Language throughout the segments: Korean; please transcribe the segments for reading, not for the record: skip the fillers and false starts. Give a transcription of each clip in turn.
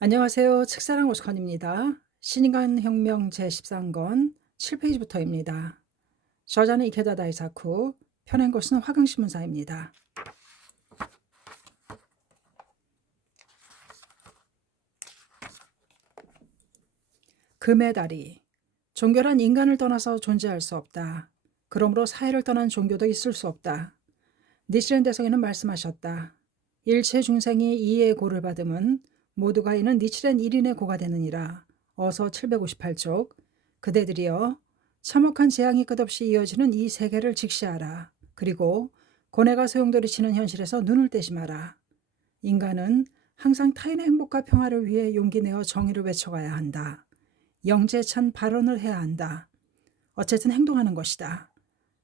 안녕하세요. 책사랑 오스컨입니다. 신인간 혁명 제13권 7페이지부터입니다. 저자는 이케다 다이사쿠, 펴낸 것은 화강신문사입니다. 금의 다리. 종교란 인간을 떠나서 존재할 수 없다. 그러므로 사회를 떠난 종교도 있을 수 없다. 니치렌 대성에는 말씀하셨다. 일체 중생이 이의 고를 받음은 모두가 이는 니치렌 1인의 고가 되느니라. 어서 758쪽. 그대들이여 참혹한 재앙이 끝없이 이어지는 이 세계를 직시하라. 그리고 고뇌가 소용돌이치는 현실에서 눈을 떼지 마라. 인간은 항상 타인의 행복과 평화를 위해 용기 내어 정의를 외쳐가야 한다. 영재찬 발언을 해야 한다. 어쨌든 행동하는 것이다.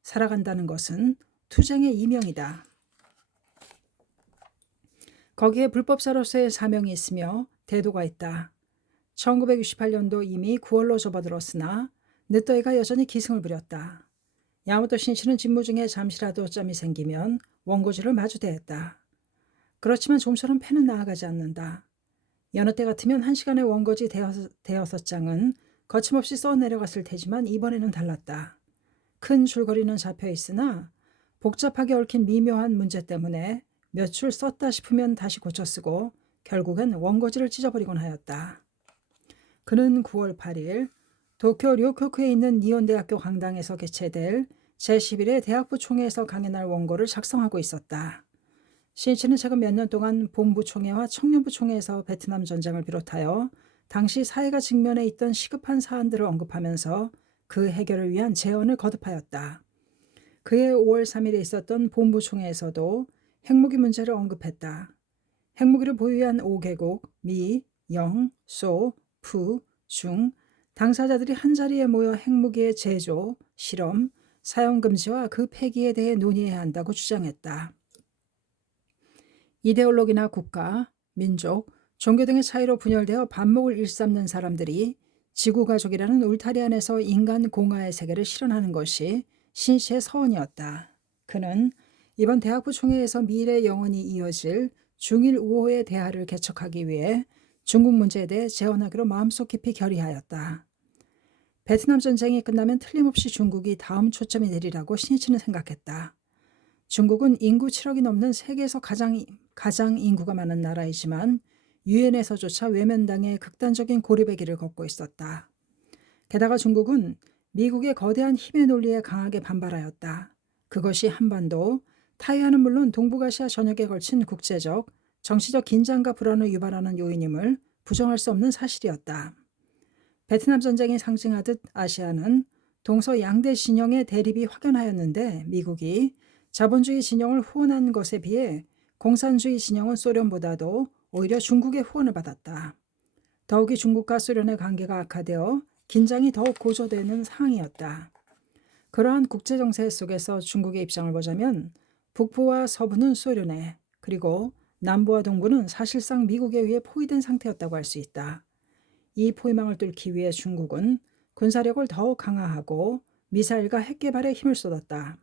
살아간다는 것은 투쟁의 이명이다. 거기에 불법자로서의 사명이 있으며 대도가 있다. 1968년도 이미 9월로 접어들었으나 늦더위가 여전히 기승을 부렸다. 야마토 신씨는 직무 중에 잠시라도 짬이 생기면 원고지를 마주대했다. 그렇지만 좀처럼 펜은 나아가지 않는다. 여느 때 같으면 1시간에 원고지 대여섯 장은 거침없이 써내려갔을 테지만 이번에는 달랐다. 큰 줄거리는 잡혀 있으나 복잡하게 얽힌 미묘한 문제 때문에 몇 줄 썼다 싶으면 다시 고쳐 쓰고 결국엔 원고지를 찢어버리곤 하였다. 그는 9월 8일 도쿄 료쿄쿠에 있는 니온대학교 강당에서 개최될 제11회 대학부 총회에서 강연할 원고를 작성하고 있었다. 신이치는 최근 몇 년 동안 본부총회와 청년부총회에서 베트남 전쟁을 비롯하여 당시 사회가 직면해 있던 시급한 사안들을 언급하면서 그 해결을 위한 제언을 거듭하였다. 그해 5월 3일에 있었던 본부총회에서도 핵무기 문제를 언급했다. 핵무기를 보유한 5개국 미, 영, 소, 푸, 중 당사자들이 한자리에 모여 핵무기의 제조, 실험, 사용 금지와 그 폐기에 대해 논의해야 한다고 주장했다. 이데올로기나 국가, 민족, 종교 등의 차이로 분열되어 반목을 일삼는 사람들이 지구가족이라는 울타리 안에서 인간 공화의 세계를 실현하는 것이 신씨의 서원이었다. 그는 이번 대학부 총회에서 미래 영원히 이어질 중일 우호의 대화를 개척하기 위해 중국 문제에 대해 제언하기로 마음속 깊이 결의하였다. 베트남 전쟁이 끝나면 틀림없이 중국이 다음 초점이 되리라고 신이치는 생각했다. 중국은 인구 7억이 넘는 세계에서 가장 인구가 많은 나라이지만 유엔에서조차 외면당해 극단적인 고립의 길을 걷고 있었다. 게다가 중국은 미국의 거대한 힘의 논리에 강하게 반발하였다. 그것이 한반도, 타이완은 물론 동북아시아 전역에 걸친 국제적, 정치적 긴장과 불안을 유발하는 요인임을 부정할 수 없는 사실이었다. 베트남 전쟁이 상징하듯 아시아는 동서 양대 진영의 대립이 확연하였는데 미국이 자본주의 진영을 후원한 것에 비해 공산주의 진영은 소련보다도 오히려 중국의 후원을 받았다. 더욱이 중국과 소련의 관계가 악화되어 긴장이 더욱 고조되는 상황이었다. 그러한 국제정세 속에서 중국의 입장을 보자면 북부와 서부는 소련에 그리고 남부와 동부는 사실상 미국에 의해 포위된 상태였다고 할 수 있다. 이 포위망을 뚫기 위해 중국은 군사력을 더욱 강화하고 미사일과 핵 개발에 힘을 쏟았다.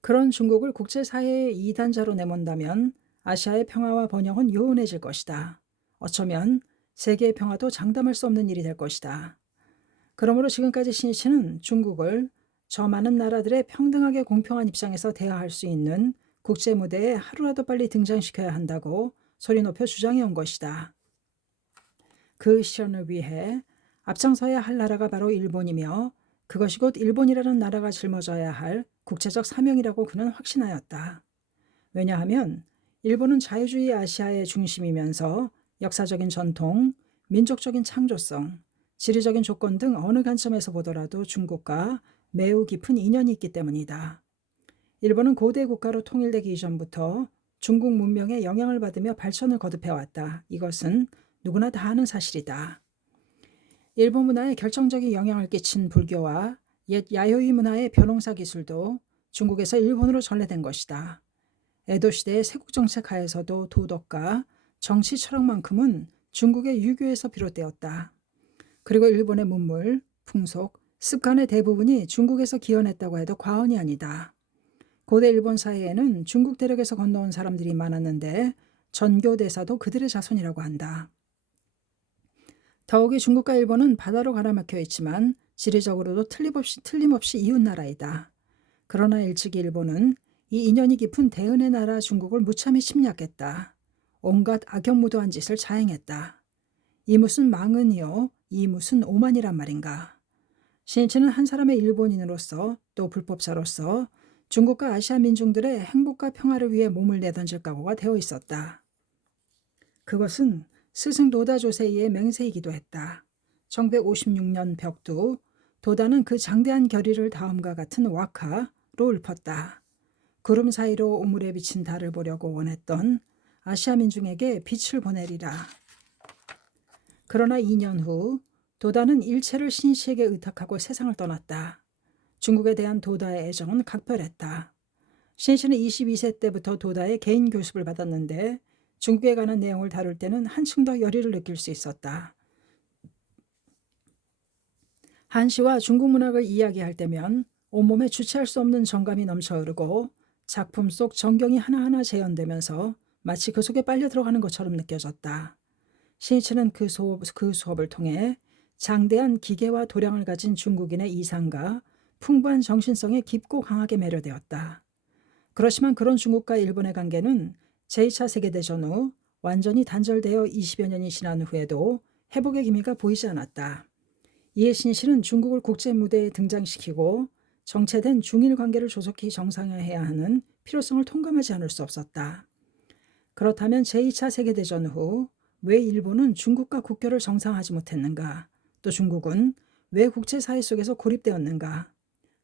그런 중국을 국제사회의 이단자로 내몬다면 아시아의 평화와 번영은 요원해질 것이다. 어쩌면 세계의 평화도 장담할 수 없는 일이 될 것이다. 그러므로 지금까지 신이치는 중국을 저 많은 나라들의 평등하게 공평한 입장에서 대화할 수 있는 국제 무대에 하루라도 빨리 등장시켜야 한다고 소리 높여 주장해 온 것이다. 그 실현을 위해 앞장서야 할 나라가 바로 일본이며 그것이 곧 일본이라는 나라가 짊어져야 할 국제적 사명이라고 그는 확신하였다. 왜냐하면 일본은 자유주의 아시아의 중심이면서 역사적인 전통, 민족적인 창조성, 지리적인 조건 등 어느 관점에서 보더라도 중국과 매우 깊은 인연이 있기 때문이다. 일본은 고대 국가로 통일되기 이전부터 중국 문명의 영향을 받으며 발전을 거듭해왔다. 이것은 누구나 다 아는 사실이다. 일본 문화에 결정적인 영향을 끼친 불교와 옛 야요이 문화의 벼농사 기술도 중국에서 일본으로 전래된 것이다. 에도 시대의 세국정책 하에서도 도덕과 정치 철학만큼은 중국의 유교에서 비롯되었다. 그리고 일본의 문물, 풍속, 습관의 대부분이 중국에서 기원했다고 해도 과언이 아니다. 고대 일본 사회에는 중국 대륙에서 건너온 사람들이 많았는데 전교대사도 그들의 자손이라고 한다. 더욱이 중국과 일본은 바다로 가라막혀 있지만 지리적으로도 틀림없이 이웃나라이다. 그러나 일찍이 일본은 이 인연이 깊은 대은의 나라 중국을 무참히 침략했다. 온갖 악역무도한 짓을 자행했다. 이 무슨 망은이요, 이 무슨 오만이란 말인가. 신치는 한 사람의 일본인으로서 또 불법자로서 중국과 아시아 민중들의 행복과 평화를 위해 몸을 내던질 각오가 되어 있었다. 그것은 스승 도다 조세이의 맹세이기도 했다. 1956년 벽두, 도다는 그 장대한 결의를 다음과 같은 왁하로 읊었다. 구름 사이로 우물에 비친 달을 보려고 원했던 아시아 민중에게 빛을 보내리라. 그러나 2년 후 도다는 일체를 신씨에게 의탁하고 세상을 떠났다. 중국에 대한 도다의 애정은 각별했다. 신씨는 22세 때부터 도다의 개인 교습을 받았는데 중국에 관한 내용을 다룰 때는 한층 더 열의를 느낄 수 있었다. 한시와 중국 문학을 이야기할 때면 온몸에 주체할 수 없는 정감이 넘쳐 흐르고 작품 속 전경이 하나하나 재현되면서 마치 그 속에 빨려 들어가는 것처럼 느껴졌다. 신이치는 그 수업을 통해 장대한 기계와 도량을 가진 중국인의 이상과 풍부한 정신성에 깊고 강하게 매료되었다. 그렇지만 그런 중국과 일본의 관계는 제2차 세계대전 후 완전히 단절되어 20여 년이 지난 후에도 회복의 기미가 보이지 않았다. 이에 신씨는 중국을 국제무대에 등장시키고 정체된 중일 관계를 조속히 정상화해야 하는 필요성을 통감하지 않을 수 없었다. 그렇다면 제2차 세계대전 후 왜 일본은 중국과 국교를 정상화하지 못했는가? 또 중국은 왜 국제사회 속에서 고립되었는가?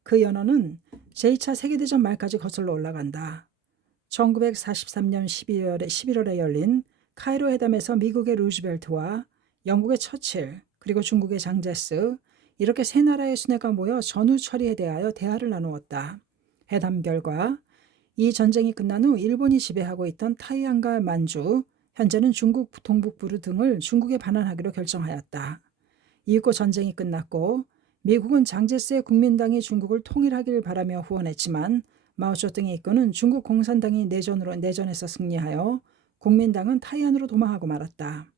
그 연원은 제2차 세계대전 말까지 거슬러 올라간다. 1943년 11월에 열린 카이로 회담에서 미국의 루즈벨트와 영국의 처칠, 그리고 중국의 장제스, 이렇게 세 나라의 수뇌가 모여 전후 처리에 대하여 대화를 나누었다. 회담 결과 이 전쟁이 끝난 후 일본이 지배하고 있던 타이완과 만주, 현재는 중국 동북부 등을 중국에 반환하기로 결정하였다. 이윽고 전쟁이 끝났고 미국은 장제스의 국민당이 중국을 통일하길 바라며 후원했지만 마오쩌둥이 이끄는 중국 공산당이 내전에서 승리하여 국민당은 타이완으로 도망하고 말았다.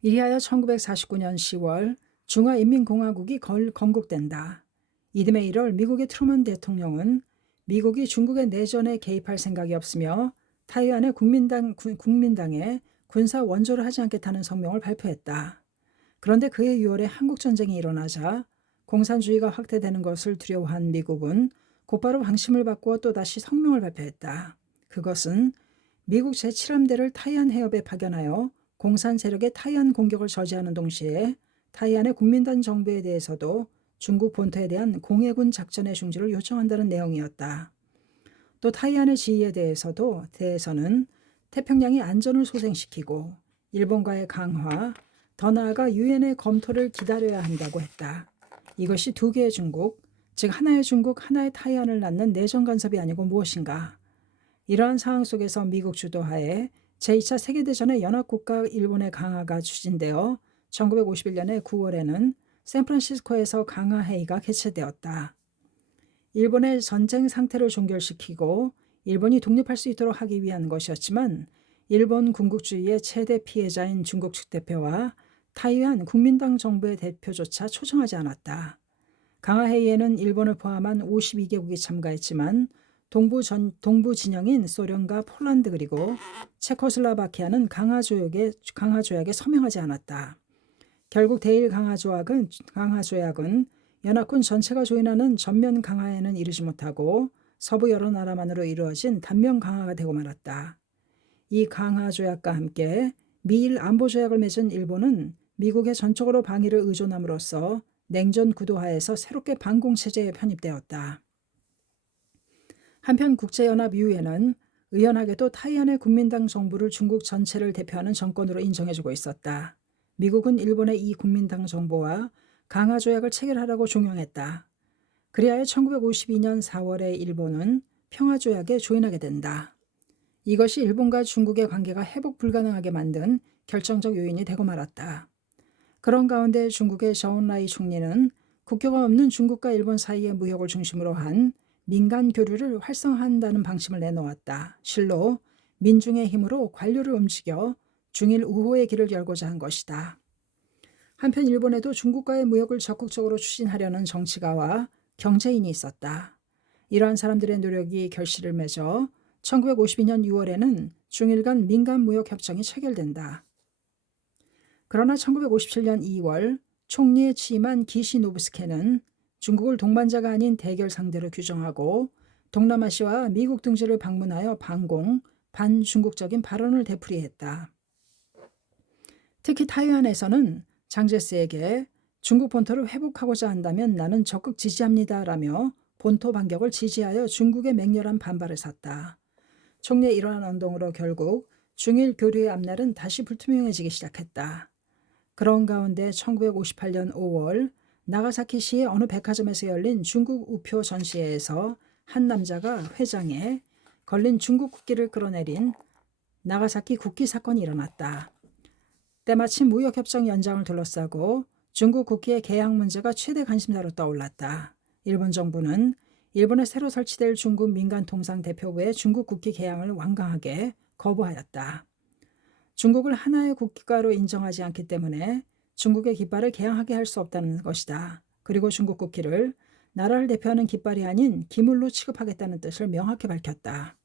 이리하여 1949년 10월 중화인민공화국이 건국된다. 이듬해 1월 미국의 트루먼 대통령은 미국이 중국의 내전에 개입할 생각이 없으며 타이완의 국민당에 군사 원조를 하지 않겠다는 성명을 발표했다. 그런데 그해 6월에 한국전쟁이 일어나자 공산주의가 확대되는 것을 두려워한 미국은 곧바로 방침을 바꾸어 또다시 성명을 발표했다. 그것은 미국 제7함대를 타이완 해협에 파견하여 공산 세력의 타이완 공격을 저지하는 동시에 타이완의 국민당 정부에 대해서도 중국 본토에 대한 공해군 작전의 중지를 요청한다는 내용이었다. 또 타이완의 지위에 대해서는 태평양의 안전을 소생시키고 일본과의 강화, 더 나아가 유엔의 검토를 기다려야 한다고 했다. 이것이 두 개의 중국, 즉 하나의 중국, 하나의 타이완을 낳는 내정 간섭이 아니고 무엇인가. 이러한 상황 속에서 미국 주도하에 제2차 세계대전의 연합국가 일본의 강화가 추진되어 1951년의 9월에는 샌프란시스코에서 강화회의가 개최되었다. 일본의 전쟁 상태를 종결시키고 일본이 독립할 수 있도록 하기 위한 것이었지만 일본 군국주의의 최대 피해자인 중국 측 대표와 타이완 국민당 정부의 대표조차 초청하지 않았다. 강화회의에는 일본을 포함한 52개국이 참가했지만 동부 진영인 소련과 폴란드 그리고 체코슬라바키아는 강화조약에 서명하지 않았다. 결국 대일 강화조약은 연합군 전체가 조인하는 전면 강화에는 이르지 못하고 서부 여러 나라만으로 이루어진 단면 강화가 되고 말았다. 이 강화조약과 함께 미일 안보조약을 맺은 일본은 미국의 전적으로 방위를 의존함으로써 냉전 구도하에서 새롭게 반공체제에 편입되었다. 한편 국제연합 이후에는 의연하게도 타이완의 국민당 정부를 중국 전체를 대표하는 정권으로 인정해주고 있었다. 미국은 일본의 이 국민당 정부와 강화조약을 체결하라고 종용했다. 그리하여 1952년 4월에 일본은 평화조약에 조인하게 된다. 이것이 일본과 중국의 관계가 회복 불가능하게 만든 결정적 요인이 되고 말았다. 그런 가운데 중국의 저온라이 총리는 국교가 없는 중국과 일본 사이의 무역을 중심으로 한 민간 교류를 활성화한다는 방침을 내놓았다. 실로 민중의 힘으로 관료를 움직여 중일 우호의 길을 열고자 한 것이다. 한편 일본에도 중국과의 무역을 적극적으로 추진하려는 정치가와 경제인이 있었다. 이러한 사람들의 노력이 결실을 맺어 1952년 6월에는 중일 간 민간 무역 협정이 체결된다. 그러나 1957년 2월 총리에 취임한 기시노부스케는 중국을 동반자가 아닌 대결 상대로 규정하고 동남아시아와 미국 등지를 방문하여 반공, 반중국적인 발언을 되풀이했다. 특히 타이완에서는 장제스에게 중국 본토를 회복하고자 한다면 나는 적극 지지합니다라며 본토 반격을 지지하여 중국의 맹렬한 반발을 샀다. 총리의 이러한 운동으로 결국 중일 교류의 앞날은 다시 불투명해지기 시작했다. 그런 가운데 1958년 5월 나가사키시의 어느 백화점에서 열린 중국 우표 전시회에서 한 남자가 회장에 걸린 중국 국기를 끌어내린 나가사키 국기 사건이 일어났다. 때마침 무역협정 연장을 둘러싸고 중국 국기의 개양 문제가 최대 관심사로 떠올랐다. 일본 정부는 일본에 새로 설치될 중국 민간통상대표부의 중국 국기 개양을 완강하게 거부하였다. 중국을 하나의 국가로 인정하지 않기 때문에 중국의 깃발을 개양하게 할 수 없다는 것이다. 그리고 중국 국기를 나라를 대표하는 깃발이 아닌 기물로 취급하겠다는 뜻을 명확히 밝혔다.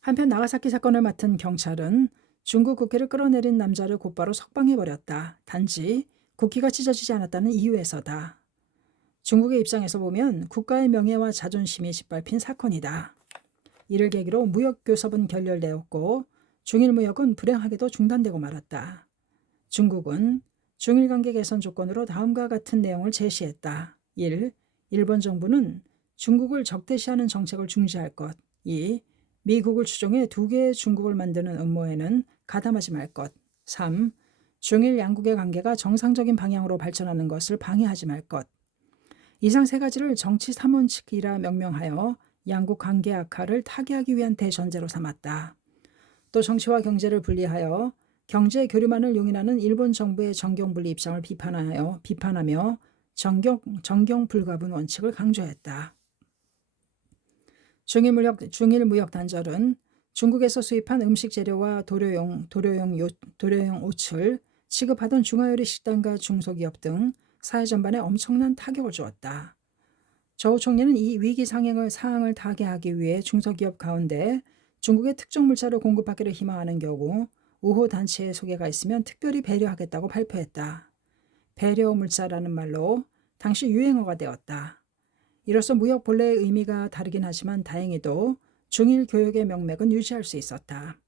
한편 나가사키 사건을 맡은 경찰은 중국 국기를 끌어내린 남자를 곧바로 석방해버렸다. 단지 국기가 찢어지지 않았다는 이유에서다. 중국의 입장에서 보면 국가의 명예와 자존심이 짓밟힌 사건이다. 이를 계기로 무역교섭은 결렬되었고 중일 무역은 불행하게도 중단되고 말았다. 중국은 중일 관계 개선 조건으로 다음과 같은 내용을 제시했다. 1. 일본 정부는 중국을 적대시하는 정책을 중지할 것. 2. 미국을 추종해 두 개의 중국을 만드는 음모에는 가담하지 말 것. 3. 중일 양국의 관계가 정상적인 방향으로 발전하는 것을 방해하지 말 것. 이상 세 가지를 정치 3원칙이라 명명하여 양국 관계 악화를 타개하기 위한 대전제로 삼았다. 또 정치와 경제를 분리하여 경제 교류만을 용인하는 일본 정부의 정경분리 입장을 비판하며 정경불가분 원칙을 강조했다. 중일 무역 단절은 중국에서 수입한 음식 재료와 도료용 옷을 취급하던 중화요리 식당과 중소기업 등 사회 전반에 엄청난 타격을 주었다. 저우 총리는 이 위기 사항을 타개하기 위해 중소기업 가운데 중국의 특정 물자를 공급하기를 희망하는 경우 우호 단체의 소개가 있으면 특별히 배려하겠다고 발표했다. 배려 물자라는 말로 당시 유행어가 되었다. 이로써 무역 본래의 의미가 다르긴 하지만 다행히도 중일 교역의 명맥은 유지할 수 있었다.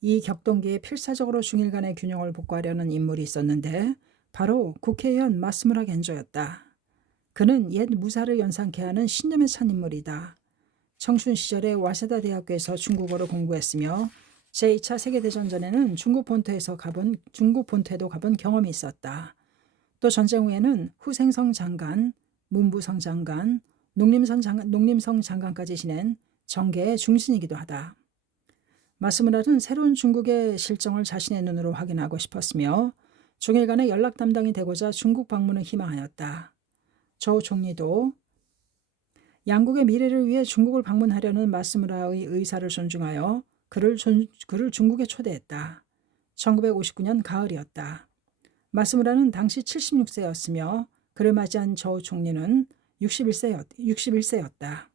이 격동기에 필사적으로 중일 간의 균형을 복구하려는 인물이 있었는데 바로 국회의원 마스무라 겐조였다. 그는 옛 무사를 연상케 하는 신념에 찬 인물이다. 청춘 시절에 와세다 대학교에서 중국어를 공부했으며 제2차 세계대전 전에는 중국 본토에도 가본 경험이 있었다. 또 전쟁 후에는 후생성 장관, 문부성 장관, 농림성 장관까지 지낸 정계의 중신이기도 하다. 마스무라는 새로운 중국의 실정을 자신의 눈으로 확인하고 싶었으며 중일 간의 연락 담당이 되고자 중국 방문을 희망하였다. 저우 총리도 양국의 미래를 위해 중국을 방문하려는 마스무라의 의사를 존중하여 그를 중국에 초대했다. 1959년 가을이었다. 마스무라는 당시 76세였으며 그를 맞이한 저우 총리는 61세였다.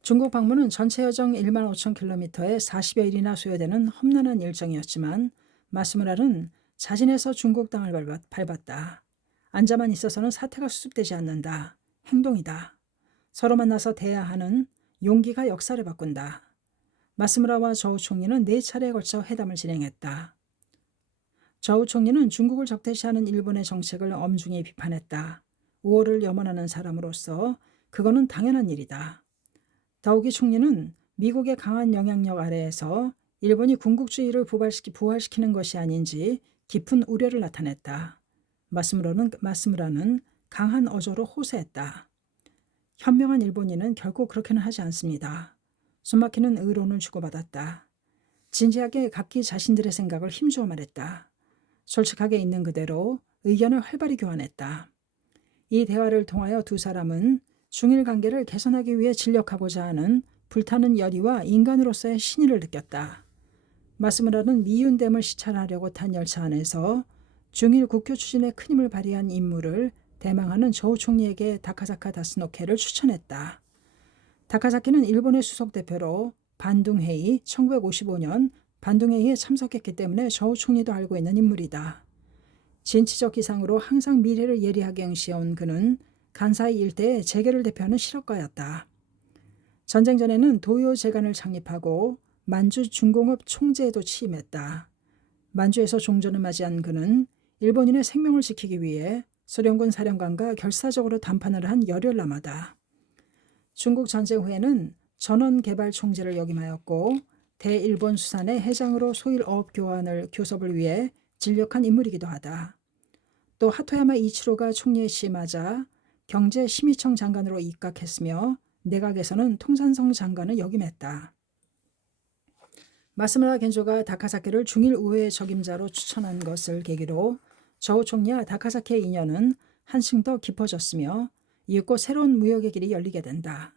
중국 방문은 전체 여정 1만 5천 킬로미터에 40여 일이나 소요되는 험난한 일정이었지만 마스무라는 자진해서 중국 땅을 밟았다. 앉아만 있어서는 사태가 수습되지 않는다. 행동이다. 서로 만나서 대화하는 용기가 역사를 바꾼다. 마스무라와 저우 총리는 4차례에 걸쳐 회담을 진행했다. 저우 총리는 중국을 적대시하는 일본의 정책을 엄중히 비판했다. 우호를 염원하는 사람으로서 그거는 당연한 일이다. 더욱이 총리는 미국의 강한 영향력 아래에서 일본이 군국주의를 부활시키는 것이 아닌지 깊은 우려를 나타냈다. 마스무라는 강한 어조로 호소했다. 현명한 일본인은 결코 그렇게는 하지 않습니다. 숨막히는 의론을 주고받았다. 진지하게 각기 자신들의 생각을 힘주어 말했다. 솔직하게 있는 그대로 의견을 활발히 교환했다. 이 대화를 통하여 두 사람은 중일 관계를 개선하기 위해 진력하고자 하는 불타는 열의와 인간으로서의 신의를 느꼈다. 마스무라는 미운댐을 시찰하려고 탄 열차 안에서 중일 국교 추진에 큰 힘을 발휘한 인물을 대망하는 저우 총리에게 다카사카 다스노케를 추천했다. 다카사키는 일본의 수석 대표로 반둥회의 1955년 반둥회의에 참석했기 때문에 저우 총리도 알고 있는 인물이다. 진취적 기상으로 항상 미래를 예리하게 응시해온 그는 간사이 일대의 재계를 대표하는 실업가였다. 전쟁 전에는 도요재간을 창립하고 만주 중공업 총재에도 취임했다. 만주에서 종전을 맞이한 그는 일본인의 생명을 지키기 위해 소련군 사령관과 결사적으로 담판을 한 열혈남하다. 중국 전쟁 후에는 전원개발 총재를 역임하였고 대일본 수산의 회장으로 소일 어업 교섭을 위해 진력한 인물이기도 하다. 또 하토야마 이치로가 총리에 취임하자 경제심의청 장관으로 입각했으며 내각에서는 통산성 장관을 역임했다. 마스무라 겐조가 다카사키를 중일 우회 적임자로 추천한 것을 계기로 저우 총리와 다카사키의 인연은 한층 더 깊어졌으며 이윽고 새로운 무역의 길이 열리게 된다.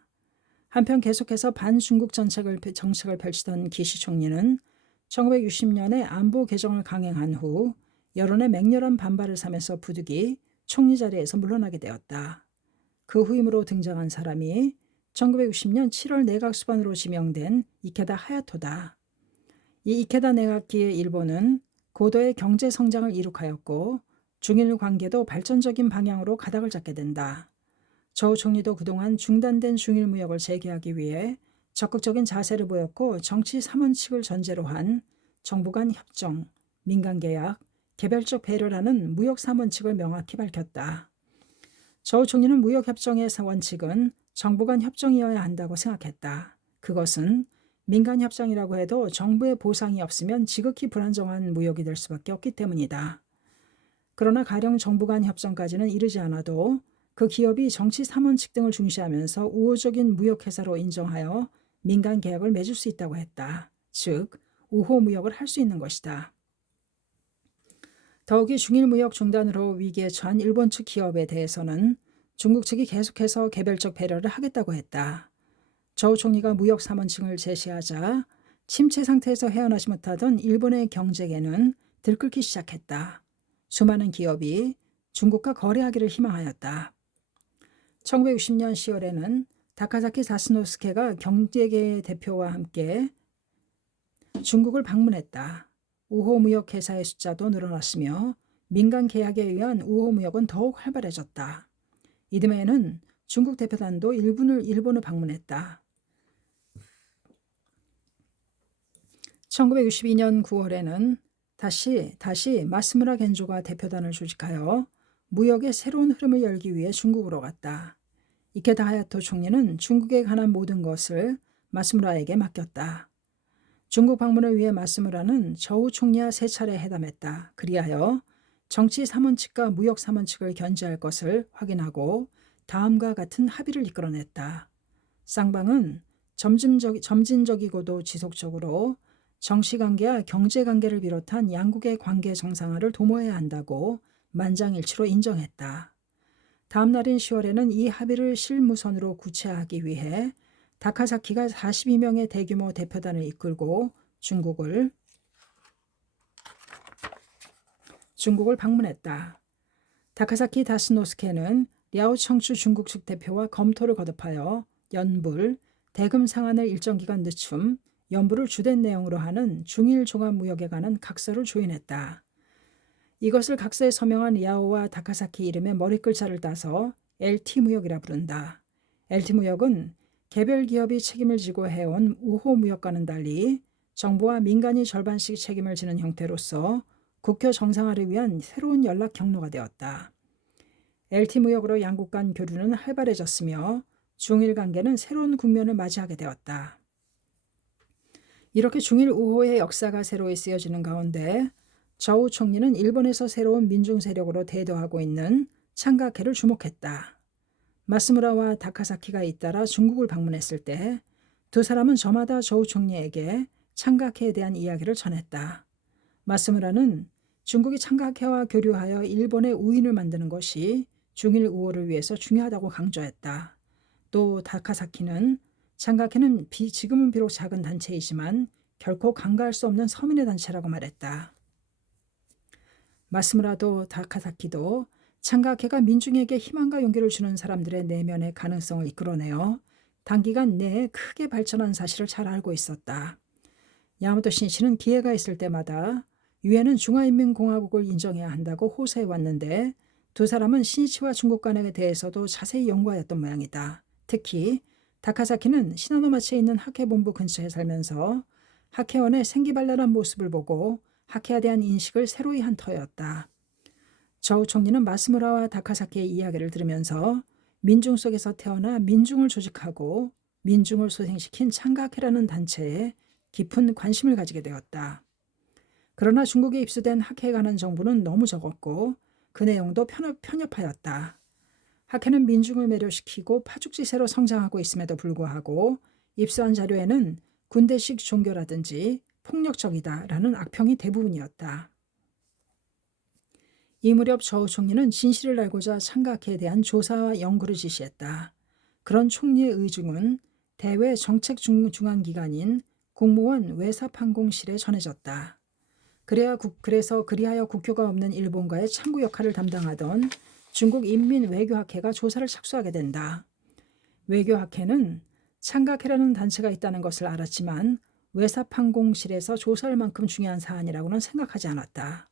한편 계속해서 반중국 정책을 펼치던 기시 총리는 1960년에 안보 개정을 강행한 후 여론의 맹렬한 반발을 사면서 부득이 총리 자리에서 물러나게 되었다. 그 후임으로 등장한 사람이 1960년 7월 내각 수반으로 지명된 이케다 하야토다. 이 이케다 내각기의 일본은 고도의 경제 성장을 이룩하였고 중일 관계도 발전적인 방향으로 가닥을 잡게 된다. 저우 총리도 그동안 중단된 중일 무역을 재개하기 위해 적극적인 자세를 보였고 정치 3원칙을 전제로 한 정부 간 협정, 민간 계약, 개별적 배려라는 무역 3원칙을 명확히 밝혔다. 저우 총리는 무역협정의 원칙은 정부 간 협정이어야 한다고 생각했다. 그것은 민간 협정이라고 해도 정부의 보상이 없으면 지극히 불안정한 무역이 될 수밖에 없기 때문이다. 그러나 가령 정부 간 협정까지는 이르지 않아도 그 기업이 정치 3원칙 등을 중시하면서 우호적인 무역회사로 인정하여 민간 계약을 맺을 수 있다고 했다. 즉, 우호 무역을 할 수 있는 것이다. 더욱이 중일 무역 중단으로 위기에 처한 일본 측 기업에 대해서는 중국 측이 계속해서 개별적 배려를 하겠다고 했다. 저우 총리가 무역 3원칙을 제시하자 침체 상태에서 헤어나지 못하던 일본의 경제계는 들끓기 시작했다. 수많은 기업이 중국과 거래하기를 희망하였다. 1960년 10월에는 다카사키 다스노스케가 경제계 대표와 함께 중국을 방문했다. 우호무역 회사의 숫자도 늘어났으며 민간 계약에 의한 우호무역은 더욱 활발해졌다. 이듬해에는 중국 대표단도 일본을 방문했다. 1962년 9월에는 다시 마스무라 겐조가 대표단을 조직하여 무역의 새로운 흐름을 열기 위해 중국으로 갔다. 이케다 하야토 총리는 중국에 관한 모든 것을 마스무라에게 맡겼다. 중국 방문을 위해 마스무라는 저우 총리와 3차례 회담했다. 그리하여 정치 3원칙과 무역 3원칙을 견제할 것을 확인하고 다음과 같은 합의를 이끌어냈다. 쌍방은 점진적이고도 지속적으로 정치관계와 경제관계를 비롯한 양국의 관계 정상화를 도모해야 한다고 만장일치로 인정했다. 다음 날인 10월에는 이 합의를 실무선으로 구체화하기 위해 다카사키가 42명의 대규모 대표단을 이끌고 중국을 방문했다. 다카사키 다스노스케는 랴오 청추 중국 측 대표와 검토를 거듭하여 연불, 대금 상한을 일정 기간 늦춤, 연불을 주된 내용으로 하는 중일 종합무역에 관한 각서를 조인했다. 이것을 각서에 서명한 랴오와 다카사키 이름의 머리글자를 따서 LT무역이라 부른다. LT무역은 개별 기업이 책임을 지고 해온 우호무역과는 달리 정부와 민간이 절반씩 책임을 지는 형태로서 국교 정상화를 위한 새로운 연락 경로가 되었다. LT무역으로 양국 간 교류는 활발해졌으며 중일 관계는 새로운 국면을 맞이하게 되었다. 이렇게 중일 우호의 역사가 새로이 쓰여지는 가운데 저우 총리는 일본에서 새로운 민중 세력으로 대도하고 있는 창가케를 주목했다. 마스무라와 다카사키가 잇따라 중국을 방문했을 때 두 사람은 저마다 저우 총리에게 창가케에 대한 이야기를 전했다. 마스무라는 중국이 창가케와 교류하여 일본의 우인을 만드는 것이 중일 우호를 위해서 중요하다고 강조했다. 또 다카사키는 창가케는 지금은 비록 작은 단체이지만 결코 간과할 수 없는 서민의 단체라고 말했다. 마스무라도 다카사키도 창가케가 민중에게 희망과 용기를 주는 사람들의 내면의 가능성을 이끌어내어 단기간 내에 크게 발전한 사실을 잘 알고 있었다. 야마토 신이치는 기회가 있을 때마다 유엔은 중화인민공화국을 인정해야 한다고 호소해 왔는데 두 사람은 신이치와 중국 간에 대해서도 자세히 연구하였던 모양이다. 특히 다카사키는 시나노마치에 있는 학회본부 근처에 살면서 학회원의 생기발랄한 모습을 보고 학회에 대한 인식을 새로이 한 터였다. 저우 총리는 마스무라와 다카사키의 이야기를 들으면서 민중 속에서 태어나 민중을 조직하고 민중을 소생시킨 창가학회라는 단체에 깊은 관심을 가지게 되었다. 그러나 중국에 입수된 학회에 관한 정보는 너무 적었고 그 내용도 편협하였다. 학회는 민중을 매료시키고 파죽지세로 성장하고 있음에도 불구하고 입수한 자료에는 군대식 종교라든지 폭력적이다라는 악평이 대부분이었다. 이 무렵 저우 총리는 진실을 알고자 창가학회에 대한 조사와 연구를 지시했다. 그런 총리의 의중은 대외 정책 중앙기관인 국무원 외사판공실에 전해졌다. 그래서 그리하여 국교가 없는 일본과의 창구 역할을 담당하던 중국 인민외교학회가 조사를 착수하게 된다. 외교학회는 창가학회라는 단체가 있다는 것을 알았지만 외사판공실에서 조사할 만큼 중요한 사안이라고는 생각하지 않았다.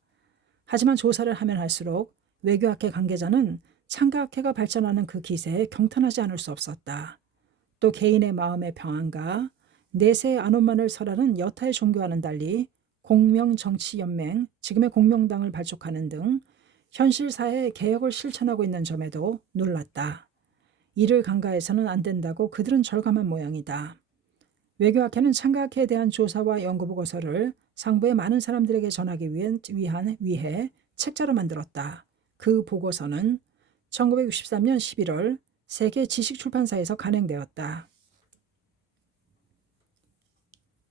하지만 조사를 하면 할수록 외교학회 관계자는 창가학회가 발전하는 그 기세에 경탄하지 않을 수 없었다. 또 개인의 마음의 평안과 내세의 안원만을 설하는 여타의 종교와는 달리 공명정치연맹, 지금의 공명당을 발족하는 등 현실 사회의 개혁을 실천하고 있는 점에도 놀랐다. 이를 간과해서는 안 된다고 그들은 절감한 모양이다. 외교학회는 창가학회에 대한 조사와 연구보고서를 상부의 많은 사람들에게 전하기 위해 책자로 만들었다. 그 보고서는 1963년 11월 세계 지식출판사에서 간행되었다.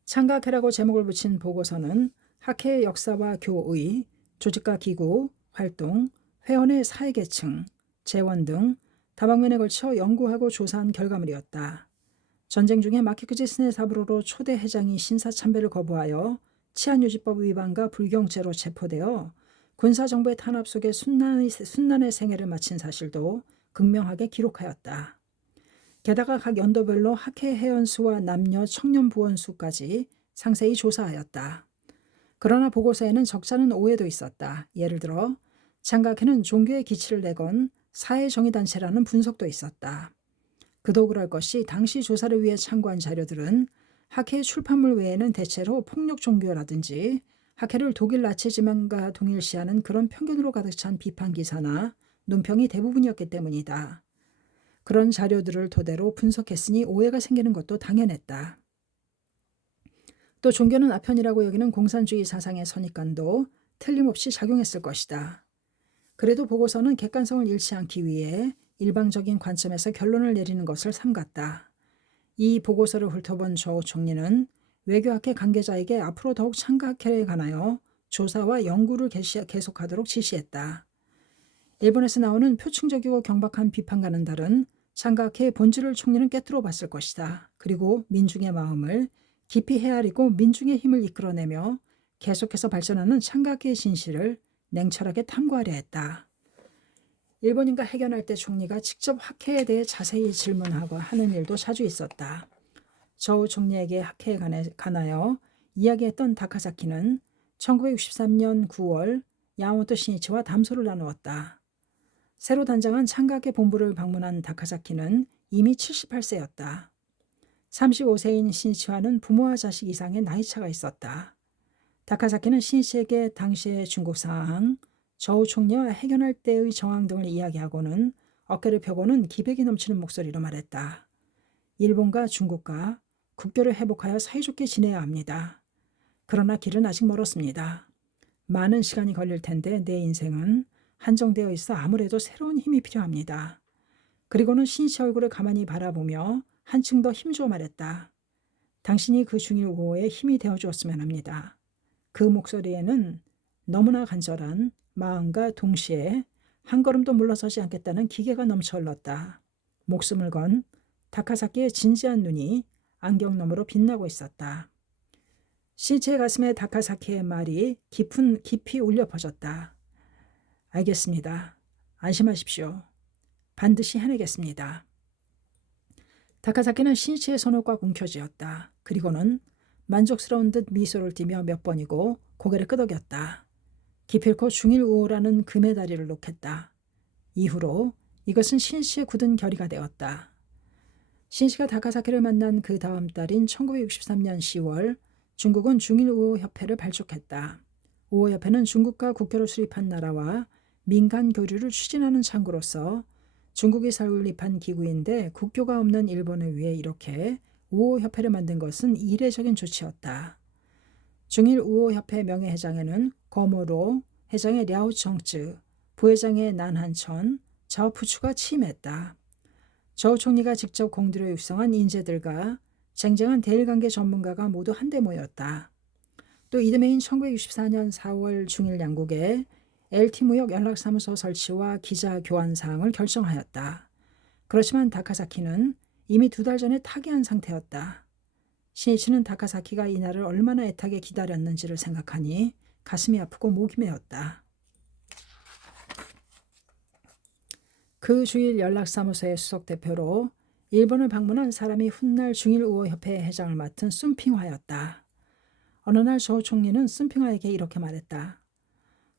창가학회라고 제목을 붙인 보고서는 학회의 역사와 교의, 조직과 기구, 활동, 회원의 사회계층, 재원 등 다방면에 걸쳐 연구하고 조사한 결과물이었다. 전쟁 중에 마키쿠지 스네사부로로 초대 회장이 신사참배를 거부하여 치안유지법 위반과 불경죄로 체포되어 군사정부의 탄압 속에 순난의 생애를 마친 사실도 극명하게 기록하였다. 게다가 각 연도별로 학회 회원수와 남녀 청년 부원수까지 상세히 조사하였다. 그러나 보고서에는 적잖은 오해도 있었다. 예를 들어 창가학회는 종교의 기치를 내건 사회정의단체라는 분석도 있었다. 그도 그럴 것이 당시 조사를 위해 참고한 자료들은 학회의 출판물 외에는 대체로 폭력 종교라든지 학회를 독일 나치즘과 동일시하는 그런 편견으로 가득 찬 비판 기사나 논평이 대부분이었기 때문이다. 그런 자료들을 토대로 분석했으니 오해가 생기는 것도 당연했다. 또 종교는 아편이라고 여기는 공산주의 사상의 선입관도 틀림없이 작용했을 것이다. 그래도 보고서는 객관성을 잃지 않기 위해 일방적인 관점에서 결론을 내리는 것을 삼갔다. 이 보고서를 훑어본 저우 총리는 외교학회 관계자에게 앞으로 더욱 창가학회에 관하여 조사와 연구를 계속하도록 지시했다. 일본에서 나오는 표층적이고 경박한 비판과는 다른 창가학회의 본질을 총리는 꿰뚫어 봤을 것이다. 그리고 민중의 마음을 깊이 헤아리고 민중의 힘을 이끌어내며 계속해서 발전하는 창가학회의 진실을 냉철하게 탐구하려 했다. 일본인과 회견할 때 총리가 직접 학회에 대해 자세히 질문하고 하는 일도 자주 있었다. 저우 총리에게 학회에 관하여 이야기했던 다카사키는 1963년 9월 야마모토 신이치와 담소를 나누었다. 새로 단장한 창가학회 본부를 방문한 다카사키는 이미 78세였다. 35세인 신이치와는 부모와 자식 이상의 나이차가 있었다. 다카사키는 신이치에게 당시의 중국 상황, 저우 총리와 회견할 때의 정황 등을 이야기하고는 어깨를 펴고는 기백이 넘치는 목소리로 말했다. 일본과 중국과 국교를 회복하여 사이좋게 지내야 합니다. 그러나 길은 아직 멀었습니다. 많은 시간이 걸릴 텐데 내 인생은 한정되어 있어 아무래도 새로운 힘이 필요합니다. 그리고는 신이치 얼굴을 가만히 바라보며 한층 더 힘주어 말했다. 당신이 그 중일고에 힘이 되어주었으면 합니다. 그 목소리에는 너무나 간절한 마음과 동시에 한 걸음도 물러서지 않겠다는 기계가 넘쳐 흘렀다. 목숨을 건 다카사키의 진지한 눈이 안경 너머로 빛나고 있었다. 신치의 가슴에 다카사키의 말이 깊이 울려 퍼졌다. 알겠습니다. 안심하십시오. 반드시 해내겠습니다. 다카사키는 신치의 손을 꽉 움켜쥐었다. 그리고는 만족스러운 듯 미소를 띠며 몇 번이고 고개를 끄덕였다. 기필코 중일우오라는 금의 다리를 놓겠다. 이후로 이것은 신씨의 굳은 결의가 되었다. 신씨가 다카사키를 만난 그 다음 달인 1963년 10월 중국은 중일우오 협회를 발족했다. 우오 협회는 중국과 국교를 수립한 나라와 민간 교류를 추진하는 창구로서 중국이 설립한 기구인데 국교가 없는 일본을 위해 이렇게 우오 협회를 만든 것은 이례적인 조치였다. 중일 우오 협회 명예회장에는 거모로, 회장의 랴오청쯔, 부회장의 난한천, 자오푸추가 취임했다. 저우 총리가 직접 공들여 육성한 인재들과 쟁쟁한 대일관계 전문가가 모두 한데 모였다. 또 이듬해인 1964년 4월 중일 양국에 LT 무역 연락사무소 설치와 기자 교환 사항을 결정하였다. 그렇지만 다카사키는 이미 2달 전에 타계한 상태였다. 신이치는 다카사키가 이날을 얼마나 애타게 기다렸는지를 생각하니 가슴이 아프고 목이 메었다. 그 주일 연락사무소의 수석대표로 일본을 방문한 사람이 훗날 중일우오협회 회장을 맡은 순핑화였다. 어느 날 조 총리는 순핑화에게 이렇게 말했다.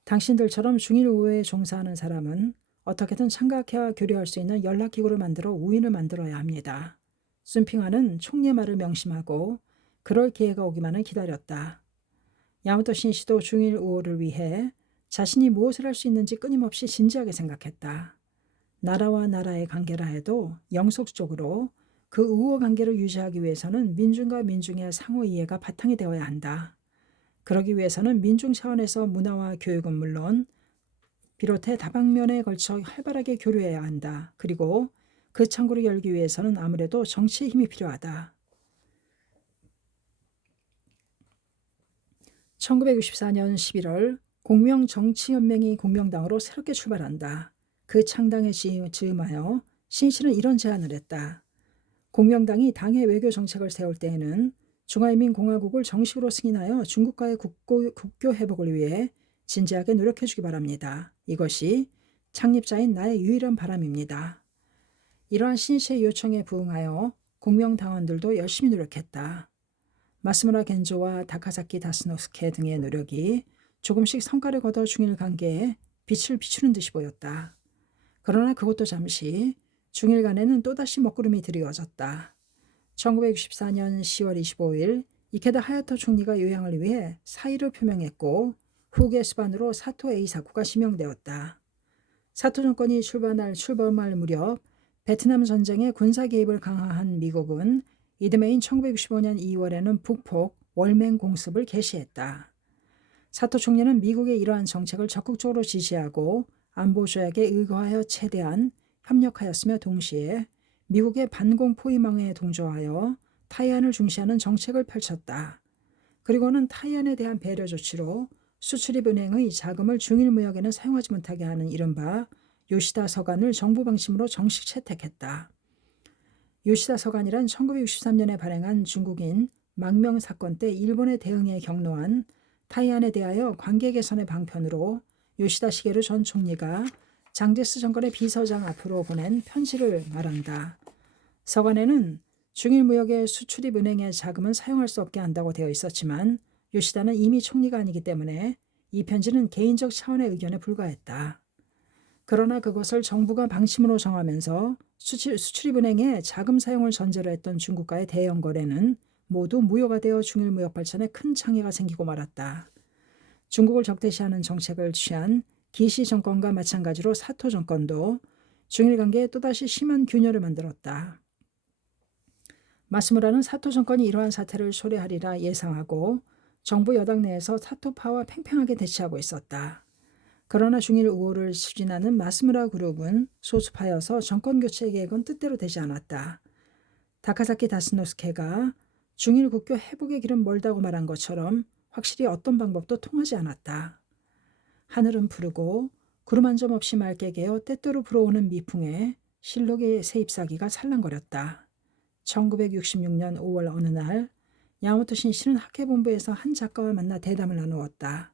당신들처럼 중일우오에 종사하는 사람은 어떻게든 창각회와 교류할 수 있는 연락기구를 만들어 우인을 만들어야 합니다. 순핑화는 총리의 말을 명심하고 그럴 기회가 오기만을 기다렸다. 야마토 신시도 중일우오를 위해 자신이 무엇을 할 수 있는지 끊임없이 진지하게 생각했다. 나라와 나라의 관계라 해도 영속적으로 그 우호 관계를 유지하기 위해서는 민중과 민중의 상호 이해가 바탕이 되어야 한다. 그러기 위해서는 민중 차원에서 문화와 교육은 물론 비롯해 다방면에 걸쳐 활발하게 교류해야 한다. 그리고 그 창구를 열기 위해서는 아무래도 정치의 힘이 필요하다. 1964년 11월 공명정치연맹이 공명당으로 새롭게 출발한다. 그 창당에 즈음하여 신씨는 이런 제안을 했다. 공명당이 당의 외교 정책을 세울 때에는 중화인민공화국을 정식으로 승인하여 중국과의 국교 회복을 위해 진지하게 노력해 주기 바랍니다. 이것이 창립자인 나의 유일한 바람입니다. 이러한 신씨의 요청에 부응하여 공명당원들도 열심히 노력했다. 마스무라 겐조와 다카사키 다스노스케 등의 노력이 조금씩 성과를 거둬 중일 관계에 빛을 비추는 듯이 보였다. 그러나 그것도 잠시 중일 간에는 또다시 먹구름이 드리워졌다. 1964년 10월 25일 이케다 하야토 총리가 요양을 위해 사의를 표명했고 후계 수반으로 사토 에이사쿠가 지명되었다. 사토 정권이 출범할 무렵 베트남 전쟁에 군사 개입을 강화한 미국은 이듬해인 1965년 2월에는 북폭 월맹 공습을 개시했다. 사토 총리는 미국의 이러한 정책을 적극적으로 지지하고 안보 조약에 의거하여 최대한 협력하였으며 동시에 미국의 반공 포위망에 동조하여 타이완을 중시하는 정책을 펼쳤다. 그리고는 타이완에 대한 배려 조치로 수출입은행의 자금을 중일무역에는 사용하지 못하게 하는 이른바 요시다 서간을 정부 방침으로 정식 채택했다. 요시다 서간이란 1963년에 발행한 중국인 망명 사건 때 일본에 대응해 경로한 타이완에 대하여 관계 개선의 방편으로 요시다 시게루 전 총리가 장제스 정권의 비서장 앞으로 보낸 편지를 말한다. 서간에는 중일무역의 수출입은행의 자금은 사용할 수 없게 한다고 되어 있었지만 요시다는 이미 총리가 아니기 때문에 이 편지는 개인적 차원의 의견에 불과했다. 그러나 그것을 정부가 방침으로 정하면서 수출입은행의 자금 사용을 전제로 했던 중국과의 대형 거래는 모두 무효가 되어 중일무역 발전에 큰 장애가 생기고 말았다. 중국을 적대시하는 정책을 취한 기시 정권과 마찬가지로 사토 정권도 중일 관계에 또다시 심한 균열을 만들었다. 마스무라는 사토 정권이 이러한 사태를 초래하리라 예상하고 정부 여당 내에서 사토파와 팽팽하게 대치하고 있었다. 그러나 중일 우호를 추진하는 마스무라 그룹은 소수파여서 정권 교체 계획은 뜻대로 되지 않았다. 다카사키 다스노스케가 중일 국교 회복의 길은 멀다고 말한 것처럼 확실히 어떤 방법도 통하지 않았다. 하늘은 푸르고 구름 한 점 없이 맑게 개어 때때로 불어오는 미풍에 실록의 새잎사기가 살랑거렸다. 1966년 5월 어느 날 야마토 신씨는 학회본부에서 한 작가와 만나 대담을 나누었다.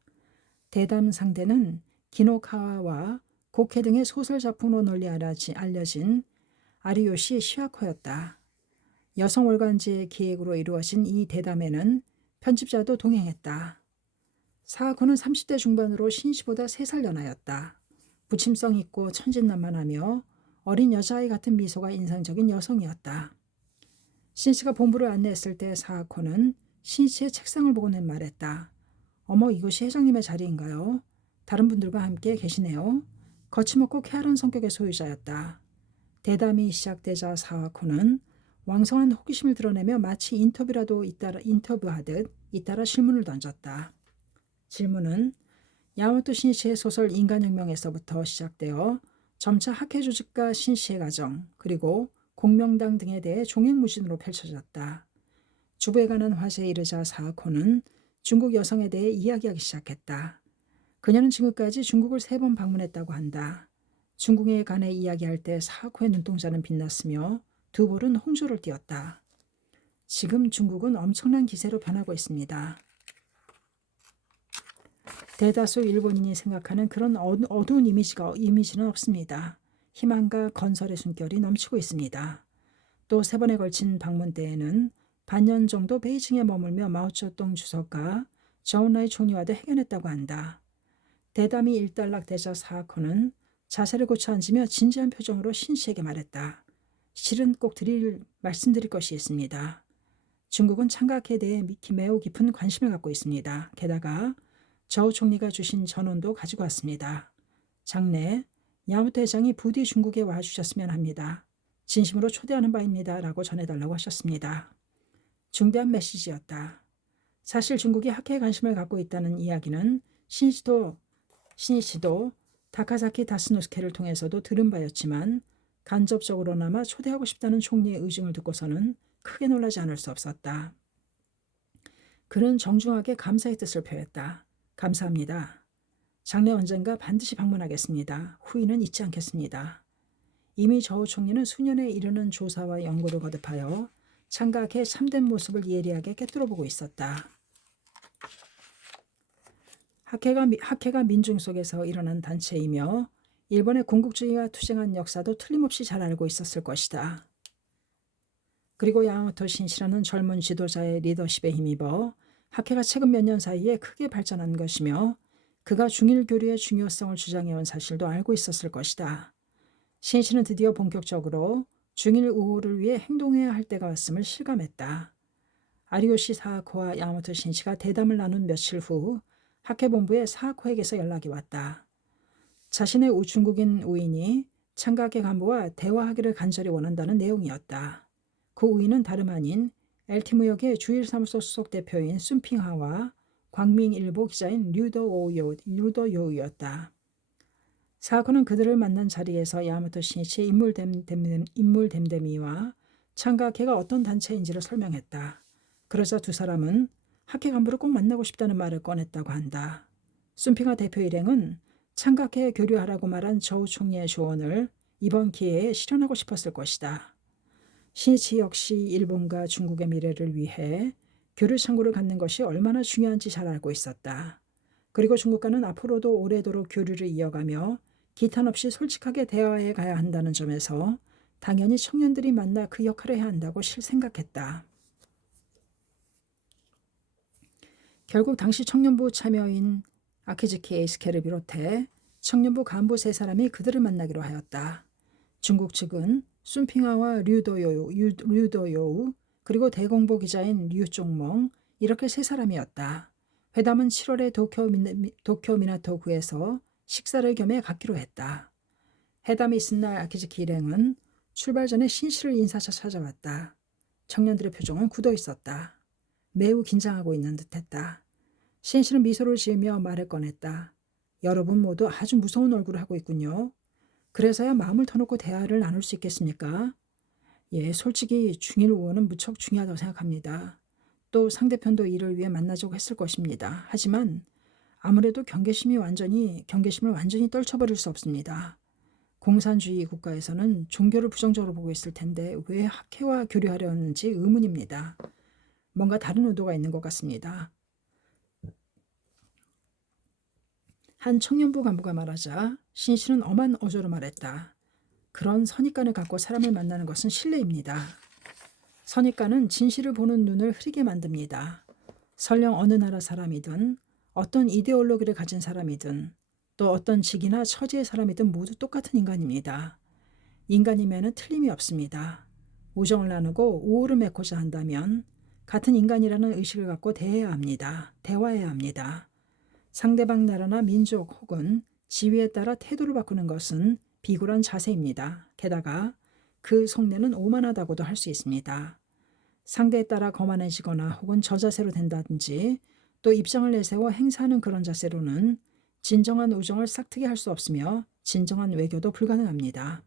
대담 상대는 기노카와와 고케 등의 소설 작품으로 널리 알려진 아리요시 시와코였다. 여성 월간지의 기획으로 이루어진 이 대담에는 편집자도 동행했다. 사하코는 30대 중반으로 신씨보다 3살 연하였다. 부침성 있고 천진난만하며 어린 여자아이 같은 미소가 인상적인 여성이었다. 신씨가 본부를 안내했을 때 사하코는 신씨의 책상을 보고는 말했다. 어머, 이곳이 회장님의 자리인가요? 다른 분들과 함께 계시네요. 거침없고 쾌활한 성격의 소유자였다. 대담이 시작되자 사하코는 왕성한 호기심을 드러내며 마치 인터뷰하듯 잇따라 질문을 던졌다. 질문은 야마토 신씨의 소설 인간혁명에서부터 시작되어 점차 학회 조직과 신씨의 가정 그리고 공명당 등에 대해 종횡무진으로 펼쳐졌다. 주부에 관한 화제에 이르자 사하코는 중국 여성에 대해 이야기하기 시작했다. 그녀는 지금까지 중국을 3번 방문했다고 한다. 중국에 관해 이야기할 때 사하코의 눈동자는 빛났으며 두 볼은 홍조를 띄었다. 지금 중국은 엄청난 기세로 변하고 있습니다. 대다수 일본인이 생각하는 그런 어두운 이미지는 없습니다. 희망과 건설의 숨결이 넘치고 있습니다. 또 3번에 걸친 방문 때에는 반년 정도 베이징에 머물며 마오쩌둥 주석과 저우나이 총리와도 회견했다고 한다. 대담이 일단락되자 사하코는 자세를 고쳐 앉으며 진지한 표정으로 신씨에게 말했다. 실은 꼭 말씀드릴 것이 있습니다. 중국은 창각에 대해 매우 깊은 관심을 갖고 있습니다. 게다가 저우 총리가 주신 전원도 가지고 왔습니다. 장래 야마토 회장이 부디 중국에 와주셨으면 합니다. 진심으로 초대하는 바입니다. 라고 전해달라고 하셨습니다. 중대한 메시지였다. 사실 중국이 학회에 관심을 갖고 있다는 이야기는 신이시도 다카사키 다스노스케를 통해서도 들은 바였지만 간접적으로나마 초대하고 싶다는 총리의 의중을 듣고서는 크게 놀라지 않을 수 없었다. 그는 정중하게 감사의 뜻을 표했다. 감사합니다. 장래 언젠가 반드시 방문하겠습니다. 후회는 잊지 않겠습니다. 이미 저우 총리는 수년에 이르는 조사와 연구를 거듭하여 창각의 참된 모습을 예리하게 꿰뚫어보고 있었다. 학회가 민중 속에서 일어난 단체이며 일본의 군국주의와 투쟁한 역사도 틀림없이 잘 알고 있었을 것이다. 그리고 야마토 신씨라는 젊은 지도자의 리더십에 힘입어 학회가 최근 몇 년 사이에 크게 발전한 것이며 그가 중일 교류의 중요성을 주장해온 사실도 알고 있었을 것이다. 신씨는 드디어 본격적으로 중일 우호를 위해 행동해야 할 때가 왔음을 실감했다. 아리요시 사하코와 야마토 신씨가 대담을 나눈 며칠 후 학회본부에 사하코에게서 연락이 왔다. 자신의 중국인 우인이 창각의 간부와 대화하기를 간절히 원한다는 내용이었다. 그 우인은 다름 아닌 엘티무역의 주일사무소 수석 대표인 순핑하와 광민일보 기자인 류더요우였다. 사하코는 그들을 만난 자리에서 야마토 신씨의 인물됨됨이와 창각회가 어떤 단체인지를 설명했다. 그러자 두 사람은 학회 간부를 꼭 만나고 싶다는 말을 꺼냈다고 한다. 순핑하 대표 일행은 창각회에 교류하라고 말한 저우 총리의 조언을 이번 기회에 실현하고 싶었을 것이다. 신이치 역시 일본과 중국의 미래를 위해 교류 창구를 갖는 것이 얼마나 중요한지 잘 알고 있었다. 그리고 중국과는 앞으로도 오래도록 교류를 이어가며 기탄 없이 솔직하게 대화해 가야 한다는 점에서 당연히 청년들이 만나 그 역할을 해야 한다고 생각했다. 결국 당시 청년부 참여인 아키즈키 에이스케를 비롯해 청년부 간부 3사람이 그들을 만나기로 하였다. 중국 측은 순핑하와 류더요우 그리고 대공보 기자인 류종멍 이렇게 3사람이었다. 회담은 7월에 도쿄 미나토구에서 식사를 겸해 갖기로 했다. 회담이 있은 날 아키즈키 일행은 출발 전에 신씨를 인사차 찾아왔다. 청년들의 표정은 굳어 있었다. 매우 긴장하고 있는 듯했다. 신씨는 미소를 지으며 말을 꺼냈다. 여러분 모두 아주 무서운 얼굴을 하고 있군요. 그래서야 마음을 터놓고 대화를 나눌 수 있겠습니까? 예, 솔직히 중일 우호는 무척 중요하다고 생각합니다. 또 상대편도 이를 위해 만나자고 했을 것입니다. 하지만 아무래도 경계심을 완전히 떨쳐버릴 수 없습니다. 공산주의 국가에서는 종교를 부정적으로 보고 있을 텐데 왜 학회와 교류하려는지 의문입니다. 뭔가 다른 의도가 있는 것 같습니다. 한 청년부 간부가 말하자 신 씨는 엄한 어조로 말했다. 그런 선입관을 갖고 사람을 만나는 것은 실례입니다. 선입관은 진실을 보는 눈을 흐리게 만듭니다. 설령 어느 나라 사람이든 어떤 이데올로기를 가진 사람이든 또 어떤 직이나 처지의 사람이든 모두 똑같은 인간입니다. 인간이면 틀림이 없습니다. 우정을 나누고 우호를 맺고자 한다면 같은 인간이라는 의식을 갖고 대해야 합니다. 대화해야 합니다. 상대방 나라나 민족 혹은 지위에 따라 태도를 바꾸는 것은 비굴한 자세입니다. 게다가 그 속내는 오만하다고도 할 수 있습니다. 상대에 따라 거만해지거나 혹은 저자세로 된다든지 또 입장을 내세워 행사하는 그런 자세로는 진정한 우정을 싹트게 할 수 없으며 진정한 외교도 불가능합니다.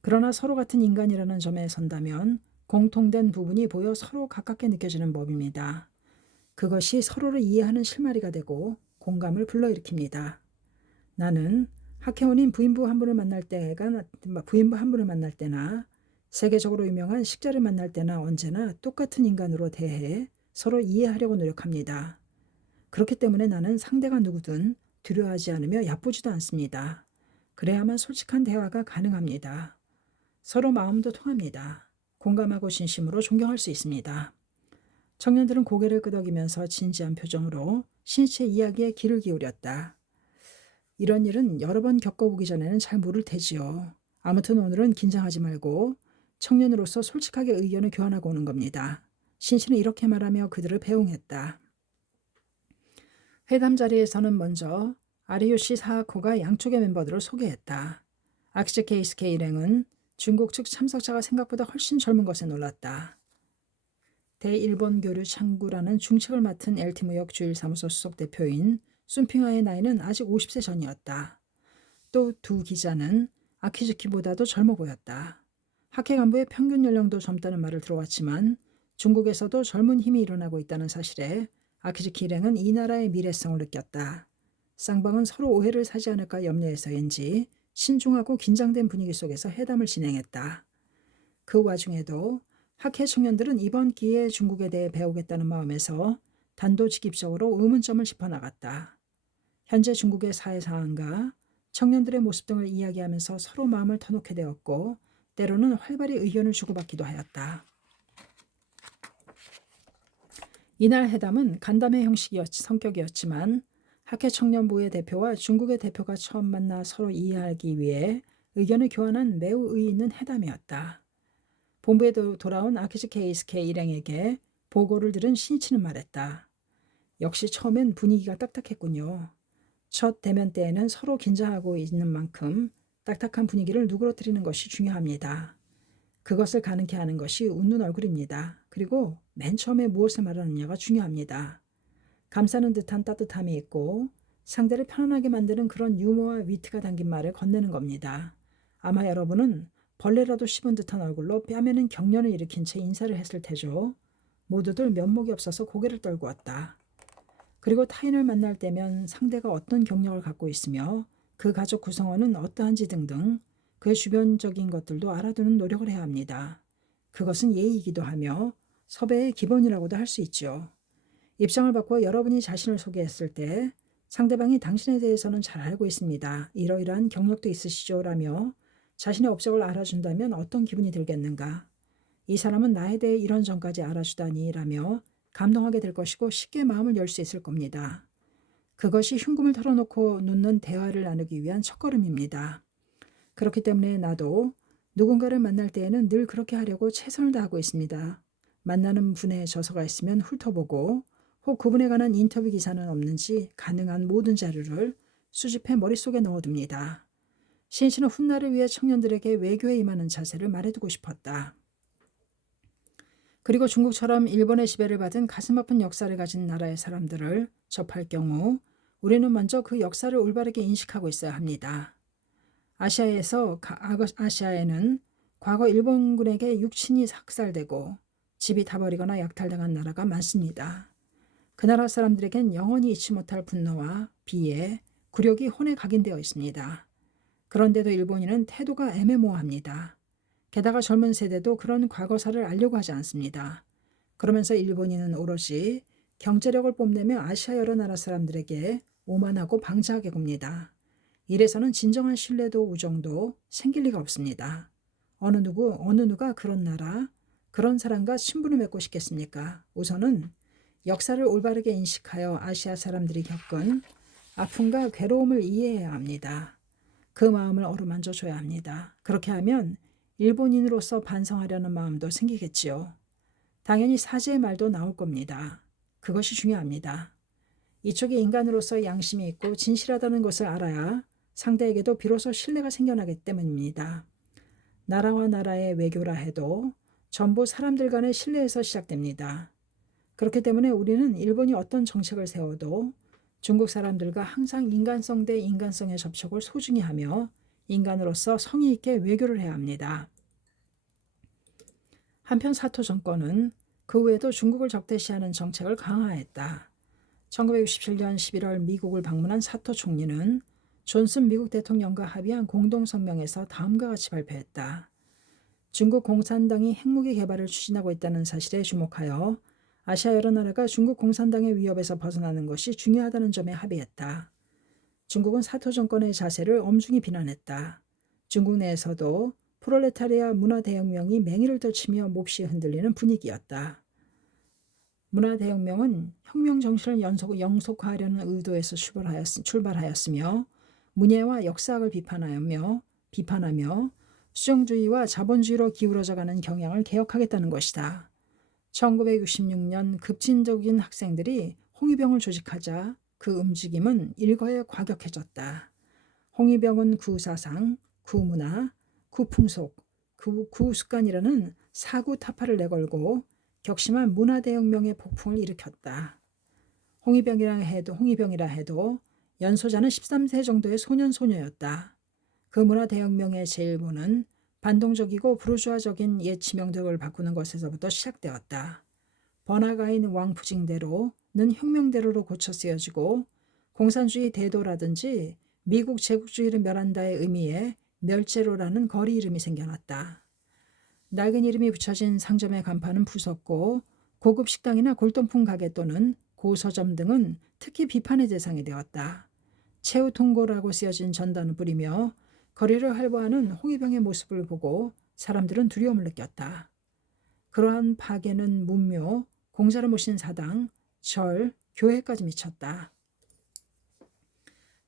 그러나 서로 같은 인간이라는 점에 선다면 공통된 부분이 보여 서로 가깝게 느껴지는 법입니다. 그것이 서로를 이해하는 실마리가 되고 공감을 불러일으킵니다. 나는 학회원인 부인부 한 분을 만날 때나 세계적으로 유명한 식자를 만날 때나 언제나 똑같은 인간으로 대해 서로 이해하려고 노력합니다. 그렇기 때문에 나는 상대가 누구든 두려워하지 않으며 얕보지도 않습니다. 그래야만 솔직한 대화가 가능합니다. 서로 마음도 통합니다. 공감하고 진심으로 존경할 수 있습니다. 청년들은 고개를 끄덕이면서 진지한 표정으로 신씨의 이야기에 귀를 기울였다. 이런 일은 여러 번 겪어보기 전에는 잘 모를 테지요. 아무튼 오늘은 긴장하지 말고 청년으로서 솔직하게 의견을 교환하고 오는 겁니다. 신씨는 이렇게 말하며 그들을 배웅했다. 회담 자리에서는 먼저 아리요시 사하코가 양쪽의 멤버들을 소개했다. 아키즈 케이스케 일행은 중국 측 참석자가 생각보다 훨씬 젊은 것에 놀랐다. 대일본 교류 창구라는 중책을 맡은 LT무역 주일사무소 수석 대표인 순핑아의 나이는 아직 50세 전이었다. 또 두 기자는 아키즈키보다도 젊어 보였다. 학회 간부의 평균 연령도 젊다는 말을 들어왔지만 중국에서도 젊은 힘이 일어나고 있다는 사실에 아키즈키 일행은 이 나라의 미래성을 느꼈다. 쌍방은 서로 오해를 사지 않을까 염려해서인지 신중하고 긴장된 분위기 속에서 회담을 진행했다. 그 와중에도 학회 청년들은 이번 기회에 중국에 대해 배우겠다는 마음에서 단도직입적으로 의문점을 짚어나갔다. 현재 중국의 사회 상황과 청년들의 모습 등을 이야기하면서 서로 마음을 터놓게 되었고 때로는 활발히 의견을 주고받기도 하였다. 이날 회담은 간담회 성격이었지만 학회 청년부의 대표와 중국의 대표가 처음 만나 서로 이해하기 위해 의견을 교환한 매우 의의 있는 회담이었다. 본부에 돌아온 아키즈 케이스케 일행에게 보고를 들은 신이치는 말했다. 역시 처음엔 분위기가 딱딱했군요. 첫 대면 때에는 서로 긴장하고 있는 만큼 딱딱한 분위기를 누그러뜨리는 것이 중요합니다. 그것을 가능케 하는 것이 웃는 얼굴입니다. 그리고 맨 처음에 무엇을 말하느냐가 중요합니다. 감싸는 듯한 따뜻함이 있고 상대를 편안하게 만드는 그런 유머와 위트가 담긴 말을 건네는 겁니다. 아마 여러분은 벌레라도 씹은 듯한 얼굴로 뺨에는 경련을 일으킨 채 인사를 했을 테죠. 모두들 면목이 없어서 고개를 떨구었다. 그리고 타인을 만날 때면 상대가 어떤 경력을 갖고 있으며 그 가족 구성원은 어떠한지 등등 그의 주변적인 것들도 알아두는 노력을 해야 합니다. 그것은 예의이기도 하며 섭외의 기본이라고도 할 수 있죠. 입장을 바꿔 여러분이 자신을 소개했을 때 상대방이 당신에 대해서는 잘 알고 있습니다. 이러이러한 경력도 있으시죠? 라며 자신의 업적을 알아준다면 어떤 기분이 들겠는가? 이 사람은 나에 대해 이런 점까지 알아주다니 라며 감동하게 될 것이고 쉽게 마음을 열 수 있을 겁니다. 그것이 흉금을 털어놓고 눕는 대화를 나누기 위한 첫걸음입니다. 그렇기 때문에 나도 누군가를 만날 때에는 늘 그렇게 하려고 최선을 다하고 있습니다. 만나는 분의 저서가 있으면 훑어보고 혹 그분에 관한 인터뷰 기사는 없는지 가능한 모든 자료를 수집해 머릿속에 넣어둡니다. 신씨는 훗날을 위해 청년들에게 외교에 임하는 자세를 말해두고 싶었다. 그리고 중국처럼 일본의 지배를 받은 가슴 아픈 역사를 가진 나라의 사람들을 접할 경우 우리는 먼저 그 역사를 올바르게 인식하고 있어야 합니다. 아시아에는 과거 일본군에게 육친이 학살되고 집이 타버리거나 약탈당한 나라가 많습니다. 그 나라 사람들에겐 영원히 잊지 못할 분노와 비애, 굴욕이 혼에 각인되어 있습니다. 그런데도 일본인은 태도가 애매모호합니다. 게다가 젊은 세대도 그런 과거사를 알려고 하지 않습니다. 그러면서 일본인은 오롯이 경제력을 뽐내며 아시아 여러 나라 사람들에게 오만하고 방자하게 굽니다. 이래서는 진정한 신뢰도 우정도 생길 리가 없습니다. 어느 누가 그런 나라, 그런 사람과 친분을 맺고 싶겠습니까? 우선은 역사를 올바르게 인식하여 아시아 사람들이 겪은 아픔과 괴로움을 이해해야 합니다. 그 마음을 어루만져 줘야 합니다. 그렇게 하면 일본인으로서 반성하려는 마음도 생기겠지요. 당연히 사죄의 말도 나올 겁니다. 그것이 중요합니다. 이쪽이 인간으로서 양심이 있고 진실하다는 것을 알아야 상대에게도 비로소 신뢰가 생겨나기 때문입니다. 나라와 나라의 외교라 해도 전부 사람들 간의 신뢰에서 시작됩니다. 그렇기 때문에 우리는 일본이 어떤 정책을 세워도 중국 사람들과 항상 인간성 대 인간성의 접촉을 소중히 하며 인간으로서 성의 있게 외교를 해야 합니다. 한편 사토 정권은 그 외에도 중국을 적대시하는 정책을 강화했다. 1967년 11월 미국을 방문한 사토 총리는 존슨 미국 대통령과 합의한 공동성명에서 다음과 같이 발표했다. 중국 공산당이 핵무기 개발을 추진하고 있다는 사실에 주목하여 아시아 여러 나라가 중국 공산당의 위협에서 벗어나는 것이 중요하다는 점에 합의했다. 중국은 사토 정권의 자세를 엄중히 비난했다. 중국 내에서도 프롤레타리아 문화대혁명이 맹위를 떨치며 몹시 흔들리는 분위기였다. 문화대혁명은 혁명 정신을 영속화하려는 의도에서 출발하였으며 문예와 역사학을 비판하며 수정주의와 자본주의로 기울어져가는 경향을 개혁하겠다는 것이다. 1966년 급진적인 학생들이 홍위병을 조직하자 그 움직임은 일거에 과격해졌다. 홍위병은 구사상, 구문화, 구풍속, 구습관이라는 사구 타파를 내걸고 격심한 문화대혁명의 폭풍을 일으켰다. 홍위병이라 해도 연소자는 13세 정도의 소년소녀였다. 그 문화대혁명의 제일보는 반동적이고 부르주아적인 옛 지명들을 바꾸는 것에서부터 시작되었다. 번화가인 왕푸징대로는 혁명대로로 고쳐 쓰여지고 공산주의 대도라든지 미국 제국주의를 멸한다의 의미의 멸제로라는 거리 이름이 생겨났다. 낡은 이름이 붙여진 상점의 간판은 부쉈고 고급 식당이나 골동품 가게 또는 고서점 등은 특히 비판의 대상이 되었다. 최후 통고라고 쓰여진 전단을 뿌리며 거리를 활보하는 홍위병의 모습을 보고 사람들은 두려움을 느꼈다. 그러한 파괴는 문묘, 공자를 모신 사당, 절, 교회까지 미쳤다.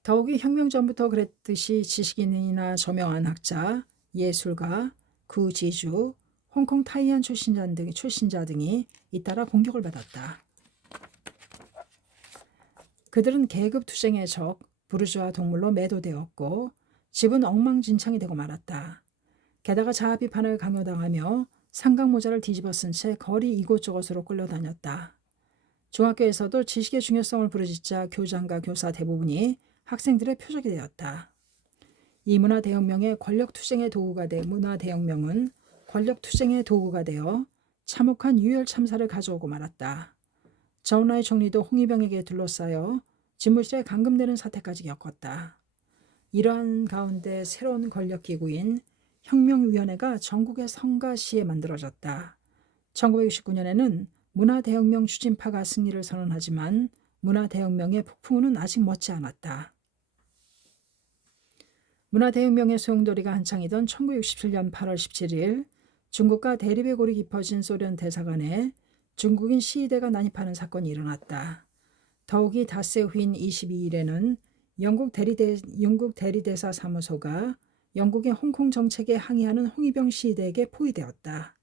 더욱이 혁명 전부터 그랬듯이 지식인이나 저명한 학자, 예술가, 구지주, 홍콩 타이안 출신자 등이 잇따라 공격을 받았다. 그들은 계급 투쟁의 적, 부르주아 동물로 매도되었고 집은 엉망진창이 되고 말았다. 게다가 자아 비판을 강요당하며 삼각모자를 뒤집어 쓴 채 거리 이곳저곳으로 끌려다녔다. 중학교에서도 지식의 중요성을 부르짖자 교장과 교사 대부분이 학생들의 표적이 되었다. 이 문화대혁명은 권력 투쟁의 도구가 되어 참혹한 유혈 참사를 가져오고 말았다. 저우나이 총리도 홍위병에게 둘러싸여 집무실에 감금되는 사태까지 겪었다. 이러한 가운데 새로운 권력기구인 혁명위원회가 전국의 성과 시에 만들어졌다. 1969년에는 문화대혁명 추진파가 승리를 선언하지만 문화대혁명의 폭풍우는 아직 멎지 않았다. 문화대혁명의 소용돌이가 한창이던 1967년 8월 17일 중국과 대립의 골이 깊어진 소련 대사관에 중국인 시위대가 난입하는 사건이 일어났다. 더욱이 닷새 후인 22일에는 영국 대리대사 사무소가 영국의 홍콩 정책에 항의하는 홍위병 시위대에게 포위되었다.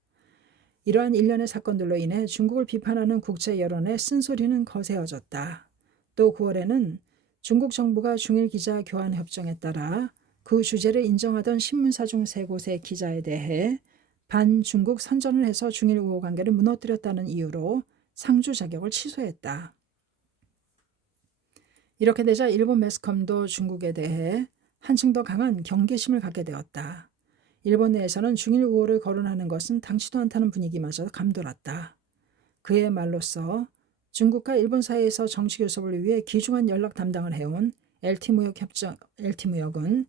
이러한 일련의 사건들로 인해 중국을 비판하는 국제 여론의 쓴소리는 거세어졌다. 또 9월에는 중국 정부가 중일 기자 교환 협정에 따라 그 주재를 인정하던 신문사 중 3곳의 기자에 대해 반중국 선전을 해서 중일 우호 관계를 무너뜨렸다는 이유로 상주 자격을 취소했다. 이렇게 되자 일본 매스컴도 중국에 대해 한층 더 강한 경계심을 갖게 되었다. 일본 내에서는 중일 우호를 거론하는 것은 당치도 않다는 분위기마저 감돌았다. 그의 말로써 중국과 일본 사이에서 정치 교섭을 위해 귀중한 연락 담당을 해온 LT무역은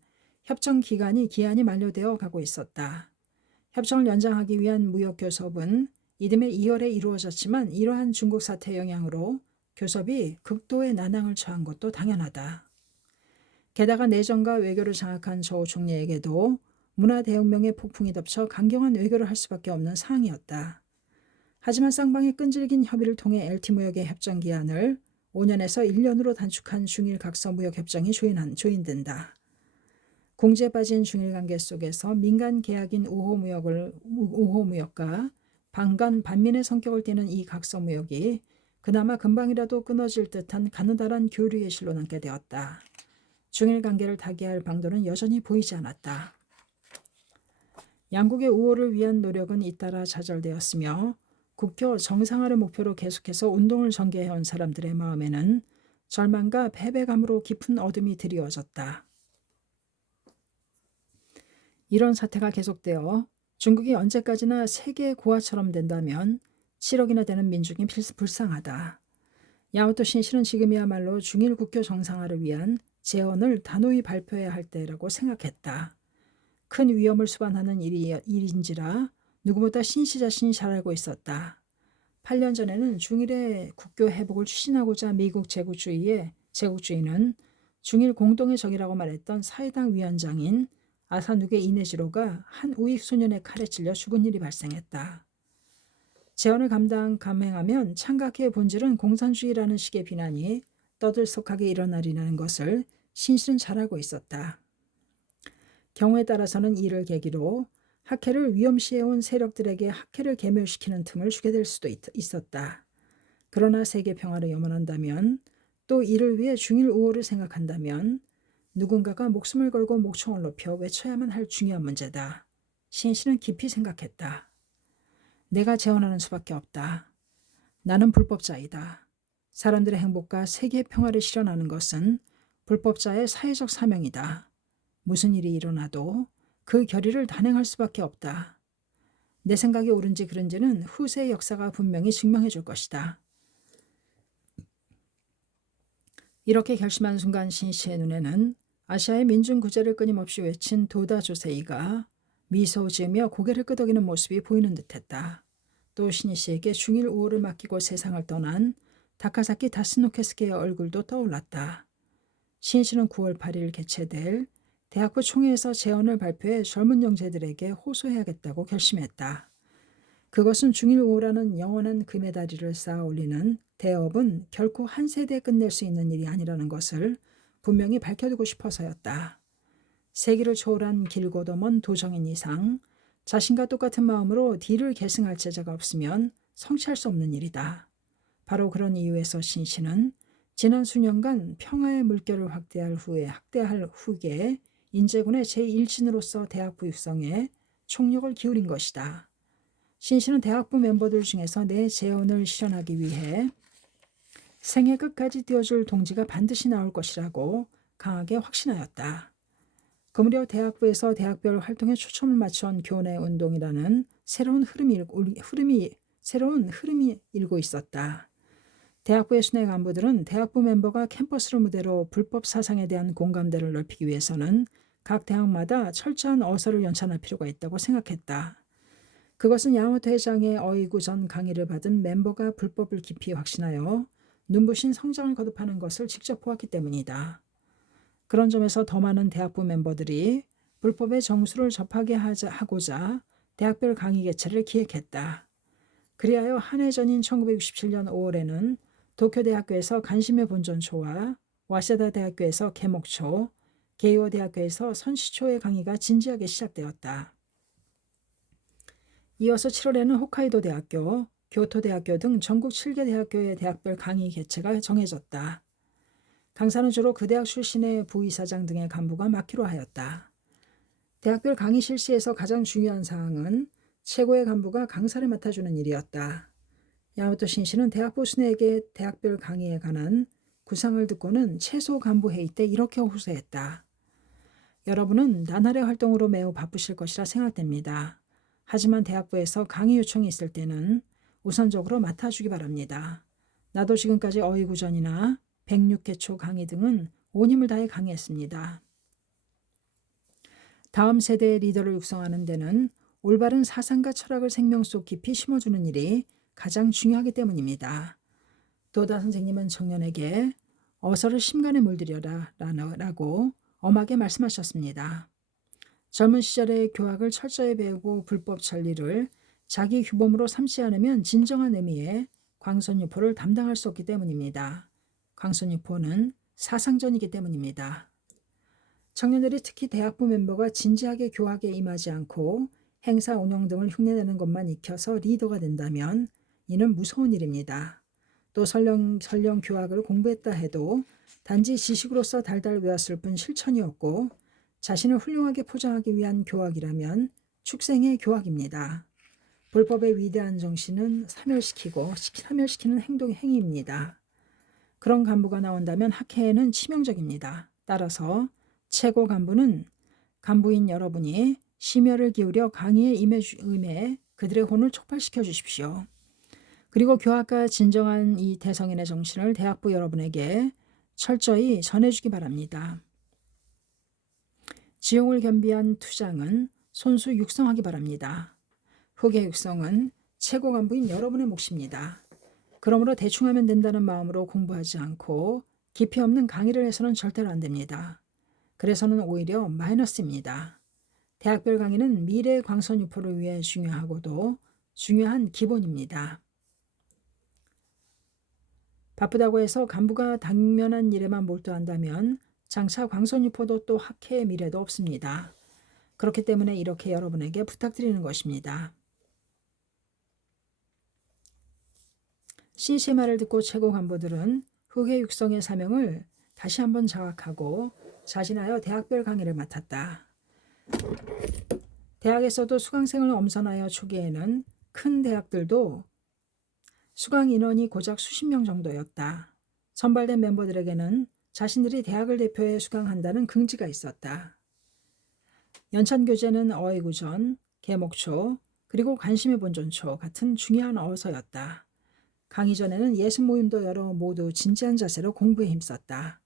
협정 기한이 만료되어 가고 있었다. 협정을 연장하기 위한 무역 교섭은 이듬해 2월에 이루어졌지만 이러한 중국 사태 영향으로 교섭이 극도의 난항을 처한 것도 당연하다. 게다가 내정과 외교를 장악한 조 총리에게도 문화대혁명의 폭풍이 덮쳐 강경한 외교를 할 수밖에 없는 상황이었다. 하지만 쌍방의 끈질긴 협의를 통해 LT 무역의 협정 기한을 5년에서 1년으로 단축한 중일 각서 무역 협정이 조인된다. 공지에 빠진 중일 관계 속에서 민간 계약인 우호 무역과 반간 반민의 성격을 띠는 이 각서 무역이 그나마 금방이라도 끊어질 듯한 가느다란 교류의 실로 남게 되었다. 중일 관계를 타개할 방도는 여전히 보이지 않았다. 양국의 우호를 위한 노력은 잇따라 좌절되었으며 국교 정상화를 목표로 계속해서 운동을 전개해온 사람들의 마음에는 절망과 패배감으로 깊은 어둠이 드리워졌다. 이런 사태가 계속되어 중국이 언제까지나 세계의 고아처럼 된다면 7억이나 되는 민중이 불쌍하다. 야마토 신실은 지금이야말로 중일 국교 정상화를 위한 제언을 단호히 발표해야 할 때라고 생각했다. 큰 위험을 수반하는 일인지라 누구보다 신씨 자신이 잘 알고 있었다. 8년 전에는 중일의 국교 회복을 추진하고자 미국 제국주의는 중일 공동의 적이라고 말했던 사회당 위원장인 아사누게 이네지로가 한 우익 소년의 칼에 찔려 죽은 일이 발생했다. 제언을 감행하면 창각의 본질은 공산주의라는 식의 비난이 떠들썩하게 일어나리라는 것을 신실은 잘 알고 있었다. 경우에 따라서는 이를 계기로 학회를 위험시해온 세력들에게 학회를 괴멸시키는 틈을 주게 될 수도 있었다. 그러나 세계 평화를 염원한다면 또 이를 위해 중일 우호를 생각한다면 누군가가 목숨을 걸고 목청을 높여 외쳐야만 할 중요한 문제다. 신실은 깊이 생각했다. 내가 제언하는 수밖에 없다. 나는 불법자이다. 사람들의 행복과 세계 평화를 실현하는 것은 불법자의 사회적 사명이다. 무슨 일이 일어나도 그 결의를 단행할 수밖에 없다. 내 생각이 옳은지 그른지는 후세의 역사가 분명히 증명해 줄 것이다. 이렇게 결심한 순간 신씨의 눈에는 아시아의 민중 구제를 끊임없이 외친 도다 조세이가 미소 지으며 고개를 끄덕이는 모습이 보이는 듯했다. 또 신씨에게 중일 우호를 맡기고 세상을 떠난 다카사키 다스노케스케의 얼굴도 떠올랐다. 신씨는 9월 8일 개최될 대학부 총회에서 제언을 발표해 젊은 영재들에게 호소해야겠다고 결심했다. 그것은 중일 우호라는 영원한 금메다리를 쌓아 올리는 대업은 결코 한 세대에 끝낼 수 있는 일이 아니라는 것을 분명히 밝혀두고 싶어서였다. 세기를 초월한 길고도 먼 도정인 이상 자신과 똑같은 마음으로 뒤를 계승할 제자가 없으면 성취할 수 없는 일이다. 바로 그런 이유에서 신씨는 지난 수년간 평화의 물결을 확대할 후에 인제군의 제1신으로서 대학부 육성에 총력을 기울인 것이다. 신씨는 대학부 멤버들 중에서 내 제언을 실현하기 위해 생애 끝까지 뛰어줄 동지가 반드시 나올 것이라고 강하게 확신하였다. 그 무렵 대학부에서 대학별 활동에 초점을 맞춘 교내 운동이라는 새로운 흐름이 일고 있었다. 대학부의 순회 간부들은 대학부 멤버가 캠퍼스를 무대로 불법 사상에 대한 공감대를 넓히기 위해서는 각 대학마다 철저한 어설을 연찬할 필요가 있다고 생각했다. 그것은 야마토 회장의 어이구전 강의를 받은 멤버가 불법을 깊이 확신하여 눈부신 성장을 거듭하는 것을 직접 보았기 때문이다. 그런 점에서 더 많은 대학부 멤버들이 불법의 정수를 접하게 하고자 대학별 강의 개최를 기획했다. 그리하여 한 해 전인 1967년 5월에는 도쿄대학교에서 간시메 본전초와 와세다 대학교에서 개목초, 게이오 대학교에서 선시초의 강의가 진지하게 시작되었다. 이어서 7월에는 홋카이도 대학교, 교토 대학교 등 전국 7개 대학교의 대학별 강의 개최가 정해졌다. 강사는 주로 그 대학 출신의 부이사장 등의 간부가 맡기로 하였다. 대학별 강의 실시에서 가장 중요한 사항은 최고의 간부가 강사를 맡아주는 일이었다. 야마토 신씨는 대학부 순회에게 대학별 강의에 관한 구상을 듣고는 최소 간부 회의 때 이렇게 호소했다. 여러분은 나날의 활동으로 매우 바쁘실 것이라 생각됩니다. 하지만 대학부에서 강의 요청이 있을 때는 우선적으로 맡아주기 바랍니다. 나도 지금까지 어이구전이나 106개초 강의 등은 온 힘을 다해 강의했습니다. 다음 세대의 리더를 육성하는 데는 올바른 사상과 철학을 생명 속 깊이 심어주는 일이 가장 중요하기 때문입니다. 도다 선생님은 청년에게 어서를 심간에 물들여라 라고 엄하게 말씀하셨습니다. 젊은 시절의 교학을 철저히 배우고 불법 천리를 자기 규범으로 삼지 않으면 진정한 의미의 광선유포를 담당할 수 없기 때문입니다. 광선유포는 사상전이기 때문입니다. 청년들이 특히 대학부 멤버가 진지하게 교학에 임하지 않고 행사 운영 등을 흉내내는 것만 익혀서 리더가 된다면 이는 무서운 일입니다. 또 설령 교학을 공부했다 해도 단지 지식으로서 달달 외웠을 뿐 실천이 없고 자신을 훌륭하게 포장하기 위한 교학이라면 축생의 교학입니다. 불법의 위대한 정신은 사멸시키는 행위입니다. 그런 간부가 나온다면 학회에는 치명적입니다. 따라서 최고 간부인 여러분이 심혈을 기울여 강의에 임해 그들의 혼을 촉발시켜 주십시오. 그리고 교학과 진정한 이 대성인의 정신을 대학부 여러분에게 철저히 전해주기 바랍니다. 지용을 겸비한 투장은 손수 육성하기 바랍니다. 후계 육성은 최고 간부인 여러분의 몫입니다. 그러므로 대충 하면 된다는 마음으로 공부하지 않고 깊이 없는 강의를 해서는 절대로 안 됩니다. 그래서는 오히려 마이너스입니다. 대학별 강의는 미래의 광선 유포를 위해 중요하고도 중요한 기본입니다. 바쁘다고 해서 간부가 당면한 일에만 몰두한다면 장차 광선 유포도 또 학회의 미래도 없습니다. 그렇기 때문에 이렇게 여러분에게 부탁드리는 것입니다. 신씨의 말을 듣고 최고 간부들은 후계 육성의 사명을 다시 한번 자각하고 자진하여 대학별 강의를 맡았다. 대학에서도 수강생을 엄선하여 초기에는 큰 대학들도 수강 인원이 고작 수십 명 정도였다. 선발된 멤버들에게는 자신들이 대학을 대표해 수강한다는 긍지가 있었다. 연찬교재는 어휘구전, 계목초, 그리고 관심의 본전초 같은 중요한 어서였다. 강의 전에는 예습 모임도 열어 모두 진지한 자세로 공부에 힘썼다.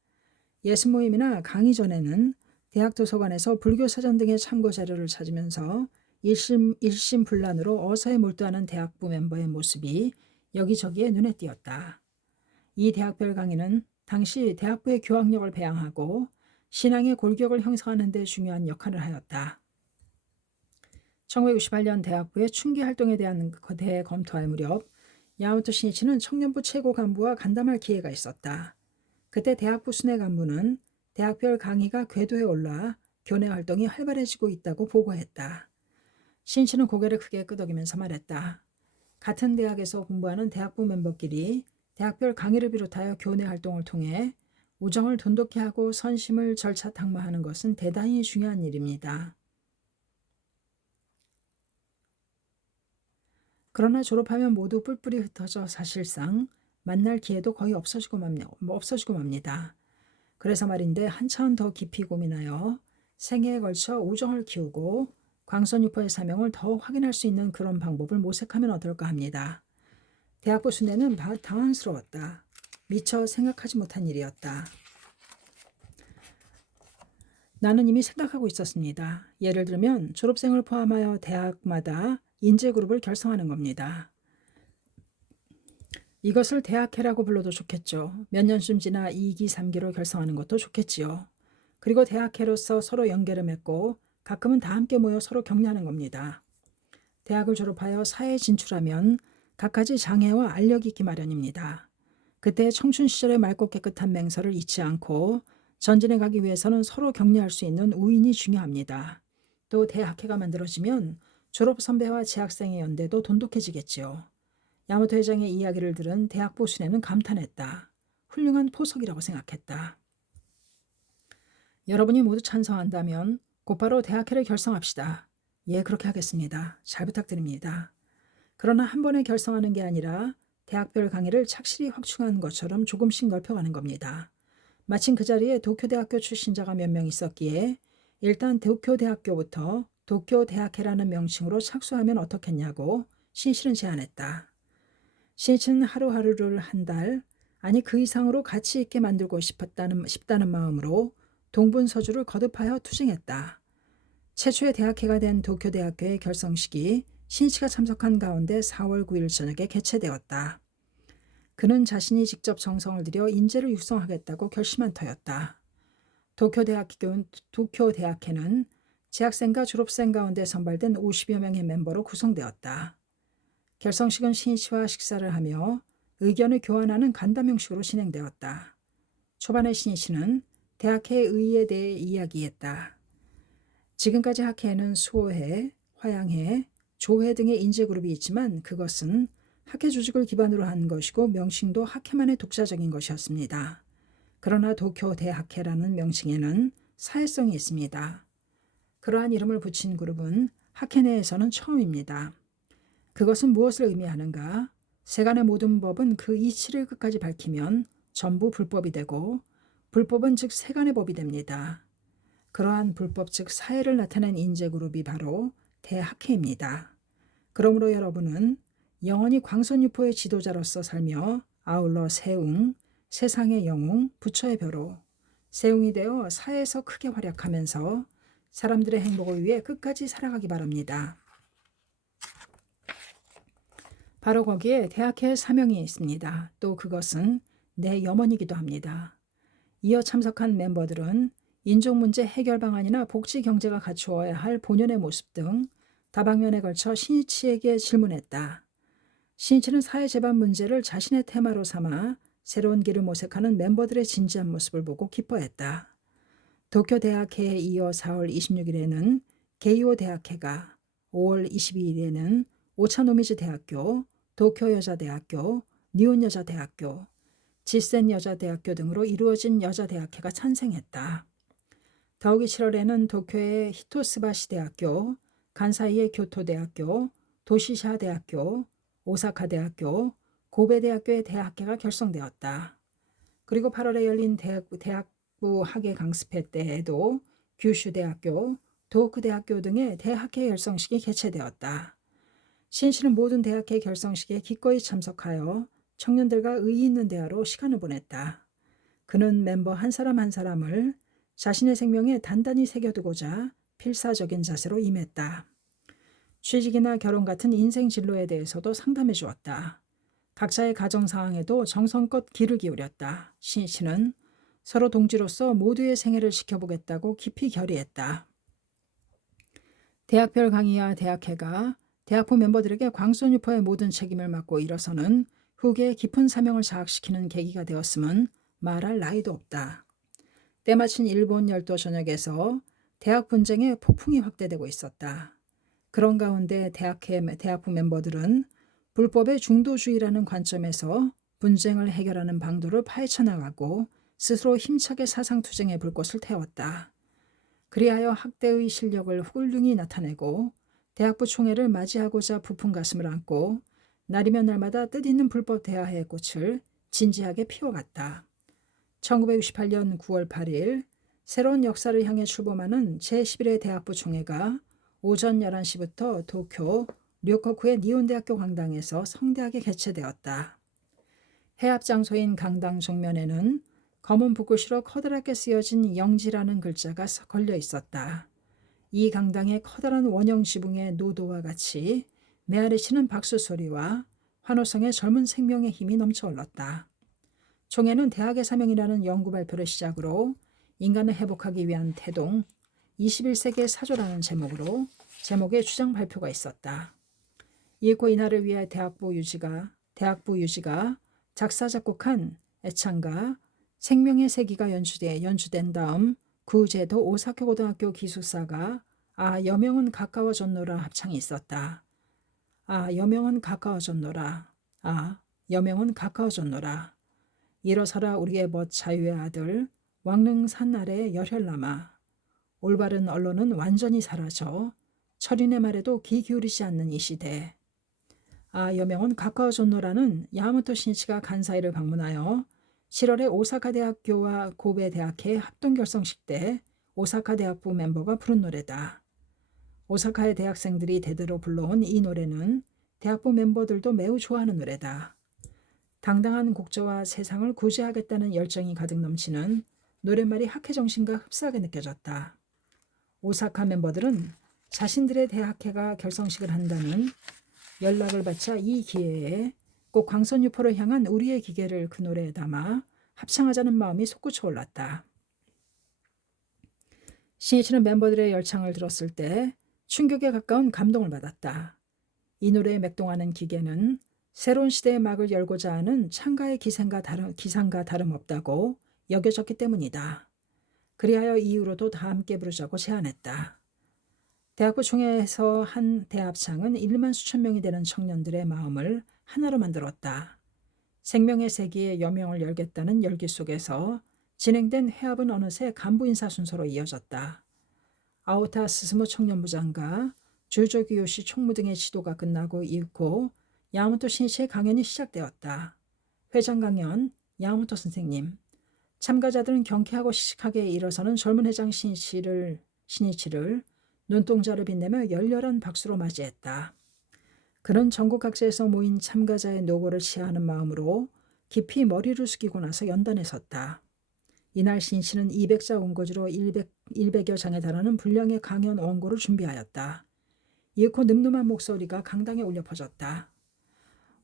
예습 모임이나 강의 전에는 대학 도서관에서 불교 사전 등의 참고 자료를 찾으면서 일심불란으로 어서에 몰두하는 대학부 멤버의 모습이 여기저기에 눈에 띄었다. 이 대학별 강의는 당시 대학부의 교학력을 배양하고 신앙의 골격을 형성하는 데 중요한 역할을 하였다. 1968년 대학부의 충기 활동에 대한 대해 검토할 무렵 야마토 신이치는 청년부 최고 간부와 간담할 기회가 있었다. 그때 대학부 순회 간부는 대학별 강의가 궤도에 올라 교내 활동이 활발해지고 있다고 보고했다. 신이치는 고개를 크게 끄덕이면서 말했다. 같은 대학에서 공부하는 대학부 멤버끼리 대학별 강의를 비롯하여 교내 활동을 통해 우정을 돈독히 하고 선심을 절차탕마하는 것은 대단히 중요한 일입니다. 그러나 졸업하면 모두 뿔뿔이 흩어져 사실상 만날 기회도 거의 없어지고 맙니다. 그래서 말인데 한차원 더 깊이 고민하여 생애에 걸쳐 우정을 키우고 광선유포의 사명을 더 확인할 수 있는 그런 방법을 모색하면 어떨까 합니다. 대학부 순회는 당황스러웠다. 미처 생각하지 못한 일이었다. 나는 이미 생각하고 있었습니다. 예를 들면 졸업생을 포함하여 대학마다 인재그룹을 결성하는 겁니다. 이것을 대학회라고 불러도 좋겠죠. 몇 년쯤 지나 2기, 3기로 결성하는 것도 좋겠지요. 그리고 대학회로서 서로 연계를 맺고 가끔은 다 함께 모여 서로 격려하는 겁니다. 대학을 졸업하여 사회에 진출하면 갖가지 장애와 알력이 있기 마련입니다. 그때 청춘 시절의 맑고 깨끗한 맹서를 잊지 않고 전진해 가기 위해서는 서로 격려할 수 있는 우인이 중요합니다. 또 대학회가 만들어지면 졸업 선배와 재학생의 연대도 돈독해지겠지요. 야마토 회장의 이야기를 들은 대학부 순회는 감탄했다. 훌륭한 포석이라고 생각했다. 여러분이 모두 찬성한다면 곧바로 대학회를 결성합시다. 예, 그렇게 하겠습니다. 잘 부탁드립니다. 그러나 한 번에 결성하는 게 아니라 대학별 강의를 착실히 확충하는 것처럼 조금씩 넓혀가는 겁니다. 마침 그 자리에 도쿄대학교 출신자가 몇 명 있었기에 일단 도쿄대학교부터 도쿄대학회라는 명칭으로 착수하면 어떻겠냐고 신이치는 제안했다. 신이치는 하루하루를 한 달, 아니 그 이상으로 가치 있게 만들고 싶다는 마음으로 동분서주를 거듭하여 투쟁했다. 최초의 대학회가 된 도쿄대학교의 결성식이 신씨가 참석한 가운데 4월 9일 저녁에 개최되었다. 그는 자신이 직접 정성을 들여 인재를 육성하겠다고 결심한 터였다. 도쿄대학회는 재학생과 졸업생 가운데 선발된 50여 명의 멤버로 구성되었다. 결성식은 신씨와 식사를 하며 의견을 교환하는 간담 형식으로 진행되었다. 초반에 신씨는 대학회의 의의에 대해 이야기했다. 지금까지 학회에는 수호회, 화양회, 조회 등의 인재그룹이 있지만 그것은 학회 조직을 기반으로 한 것이고 명칭도 학회만의 독자적인 것이었습니다. 그러나 도쿄대학회라는 명칭에는 사회성이 있습니다. 그러한 이름을 붙인 그룹은 학회 내에서는 처음입니다. 그것은 무엇을 의미하는가? 세간의 모든 법은 그 이치를 끝까지 밝히면 전부 불법이 되고 불법은 즉 세간의 법이 됩니다. 그러한 불법 즉 사회를 나타낸 인재그룹이 바로 대학회입니다. 그러므로 여러분은 영원히 광선유포의 지도자로서 살며 아울러 세웅, 세상의 영웅, 부처의 벼로, 세웅이 되어 사회에서 크게 활약하면서 사람들의 행복을 위해 끝까지 살아가기 바랍니다. 바로 거기에 대학회의 사명이 있습니다. 또 그것은 내 염원이기도 합니다. 이어 참석한 멤버들은 인종문제 해결 방안이나 복지 경제가 갖추어야 할 본연의 모습 등 다방면에 걸쳐 신이치에게 질문했다. 신이치는 사회 재반 문제를 자신의 테마로 삼아 새로운 길을 모색하는 멤버들의 진지한 모습을 보고 기뻐했다. 도쿄대학회에 이어 4월 26일에는 게이오 대학회가, 5월 22일에는 오차노미즈 대학교, 도쿄여자대학교, 니온여자대학교, 지센여자대학교 등으로 이루어진 여자대학회가 찬생했다. 더욱이 7월에는 도쿄의 히토스바시 대학교, 간사이의 교토대학교, 도시샤대학교, 오사카대학교, 고베대학교의 대학회가 결성되었다. 그리고 8월에 열린 대학부 학예 강습회 때에도 규슈대학교, 도호쿠대학교 등의 대학회 결성식이 개최되었다. 신씨는 모든 대학회 결성식에 기꺼이 참석하여 청년들과 의의 있는 대화로 시간을 보냈다. 그는 멤버 한 사람 한 사람을 자신의 생명에 단단히 새겨두고자 필사적인 자세로 임했다. 취직이나 결혼 같은 인생 진로에 대해서도 상담해 주었다. 각자의 가정 상황에도 정성껏 귀를 기울였다. 신씨는 서로 동지로서 모두의 생애를 지켜보겠다고 깊이 결의했다. 대학별 강의와 대학회가 대학부 멤버들에게 광선유포의 모든 책임을 맡고 일어서는 후계의 깊은 사명을 자학시키는 계기가 되었음은 말할 나위도 없다. 때마침 일본 열도 전역에서 대학 분쟁의 폭풍이 확대되고 있었다. 그런 가운데 대학부 멤버들은 불법의 중도주의라는 관점에서 분쟁을 해결하는 방도를 파헤쳐 나가고 스스로 힘차게 사상투쟁의 불꽃을 태웠다. 그리하여 학대의 실력을 훌륭히 나타내고 대학부 총회를 맞이하고자 부푼 가슴을 안고 날이면 날마다 뜻있는 불법 대화의 꽃을 진지하게 피워갔다. 1968년 9월 8일 새로운 역사를 향해 출범하는 제11회 대학부 총회가 오전 11시부터 도쿄 료코쿠의 니온대학교 강당에서 성대하게 개최되었다. 해합 장소인 강당 정면에는 검은 붓글씨로 커다랗게 쓰여진 영지라는 글자가 걸려 있었다. 이 강당의 커다란 원형 지붕의 노도와 같이 메아리치는 박수 소리와 환호성의 젊은 생명의 힘이 넘쳐 흘렀다. 총회는 대학의 사명이라는 연구 발표를 시작으로 인간을 회복하기 위한 태동, 21세기의 사조라는 제목의 주장 발표가 있었다. 이윽고 이날을 위해 대학부 유지가 작사 작곡한 애창가 생명의 세기가 연주된 다음 구제도 오사카 고등학교 기숙사가 아 여명은 가까워졌노라 합창이 있었다. 아 여명은 가까워졌노라. 아 여명은 가까워졌노라. 일어서라 우리의 멋 자유의 아들 왕릉산 아래 열혈남아. 올바른 언론은 완전히 사라져 철인의 말에도 귀 기울이지 않는 이 시대. 아 여명은 가까워졌노라는 야마모토 신이치가 간사이를 방문하여 7월에 오사카 대학교와 고베 대학회 합동 결성식 때 오사카 대학부 멤버가 부른 노래다. 오사카의 대학생들이 대대로 불러온 이 노래는 대학부 멤버들도 매우 좋아하는 노래다. 당당한 곡조와 세상을 구제하겠다는 열정이 가득 넘치는 노랫말이 학회 정신과 흡사하게 느껴졌다. 오사카 멤버들은 자신들의 대학회가 결성식을 한다는 연락을 받자 이 기회에 꼭 광선 유포를 향한 우리의 기계를 그 노래에 담아 합창하자는 마음이 솟구쳐 올랐다. 신이치는 멤버들의 열창을 들었을 때 충격에 가까운 감동을 받았다. 이 노래에 맥동하는 기계는 새로운 시대의 막을 열고자 하는 창가의 기상과 다름없다고 여겨졌기 때문이다. 그리하여 이후로도 다 함께 부르자고 제안했다. 대학부 총회에서 한 대합창은 1만 수천 명이 되는 청년들의 마음을 하나로 만들었다. 생명의 세기에 여명을 열겠다는 열기 속에서 진행된 회합은 어느새 간부 인사 순서로 이어졌다. 아오타 스스무 청년부장과 주조기 요시 총무 등의 지도가 끝나고 이윽고 야마토 신이치의 강연이 시작되었다. 회장 강연, 야마토 선생님. 참가자들은 경쾌하고 씩씩하게 일어서는 젊은 회장 신이치를 눈동자를 빛내며 열렬한 박수로 맞이했다. 그는 전국 각지에서 모인 참가자의 노고를 치하하는 마음으로 깊이 머리를 숙이고 나서 연단에 섰다. 이날 신이치는 200자 원고지로 100여 장에 달하는 분량의 강연 원고를 준비하였다. 이윽고 늠름한 목소리가 강당에 울려 퍼졌다.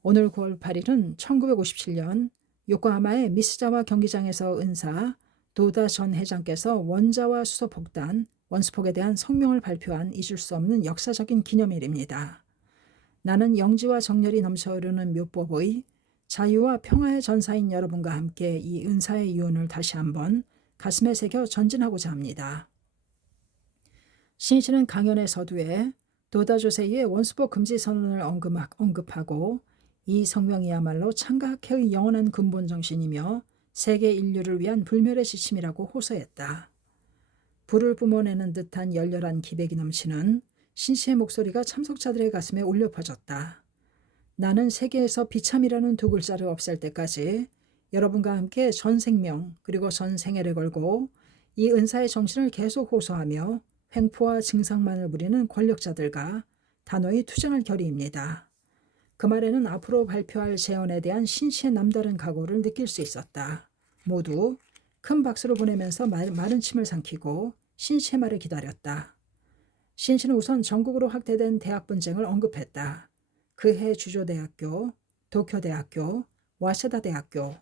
오늘 9월 8일은 1957년 요코하마의 미스자와 경기장에서 은사 도다 전 회장께서 원자와 수소폭탄, 원수폭에 대한 성명을 발표한 잊을 수 없는 역사적인 기념일입니다. 나는 영지와 정열이 넘쳐흐르는 묘법의 자유와 평화의 전사인 여러분과 함께 이 은사의 유언을 다시 한번 가슴에 새겨 전진하고자 합니다. 신이치는 강연의 서두에 도다 조세이의 원수폭 금지 선언을 언급하고 이 성명이야말로 창가학회의 영원한 근본 정신이며 세계 인류를 위한 불멸의 지침이라고 호소했다. 불을 뿜어내는 듯한 열렬한 기백이 넘치는 신씨의 목소리가 참석자들의 가슴에 울려 퍼졌다. 나는 세계에서 비참이라는 두 글자를 없앨 때까지 여러분과 함께 전 생명 그리고 전 생애를 걸고 이 은사의 정신을 계속 호소하며 횡포와 증상만을 부리는 권력자들과 단호히 투쟁할 결의입니다. 그 말에는 앞으로 발표할 제언에 대한 신씨의 남다른 각오를 느낄 수 있었다. 모두 큰 박수를 보내면서 마른 침을 삼키고 신씨의 말을 기다렸다. 신씨는 우선 전국으로 확대된 대학 분쟁을 언급했다. 그해 주조대학교, 도쿄대학교, 와세다 대학교,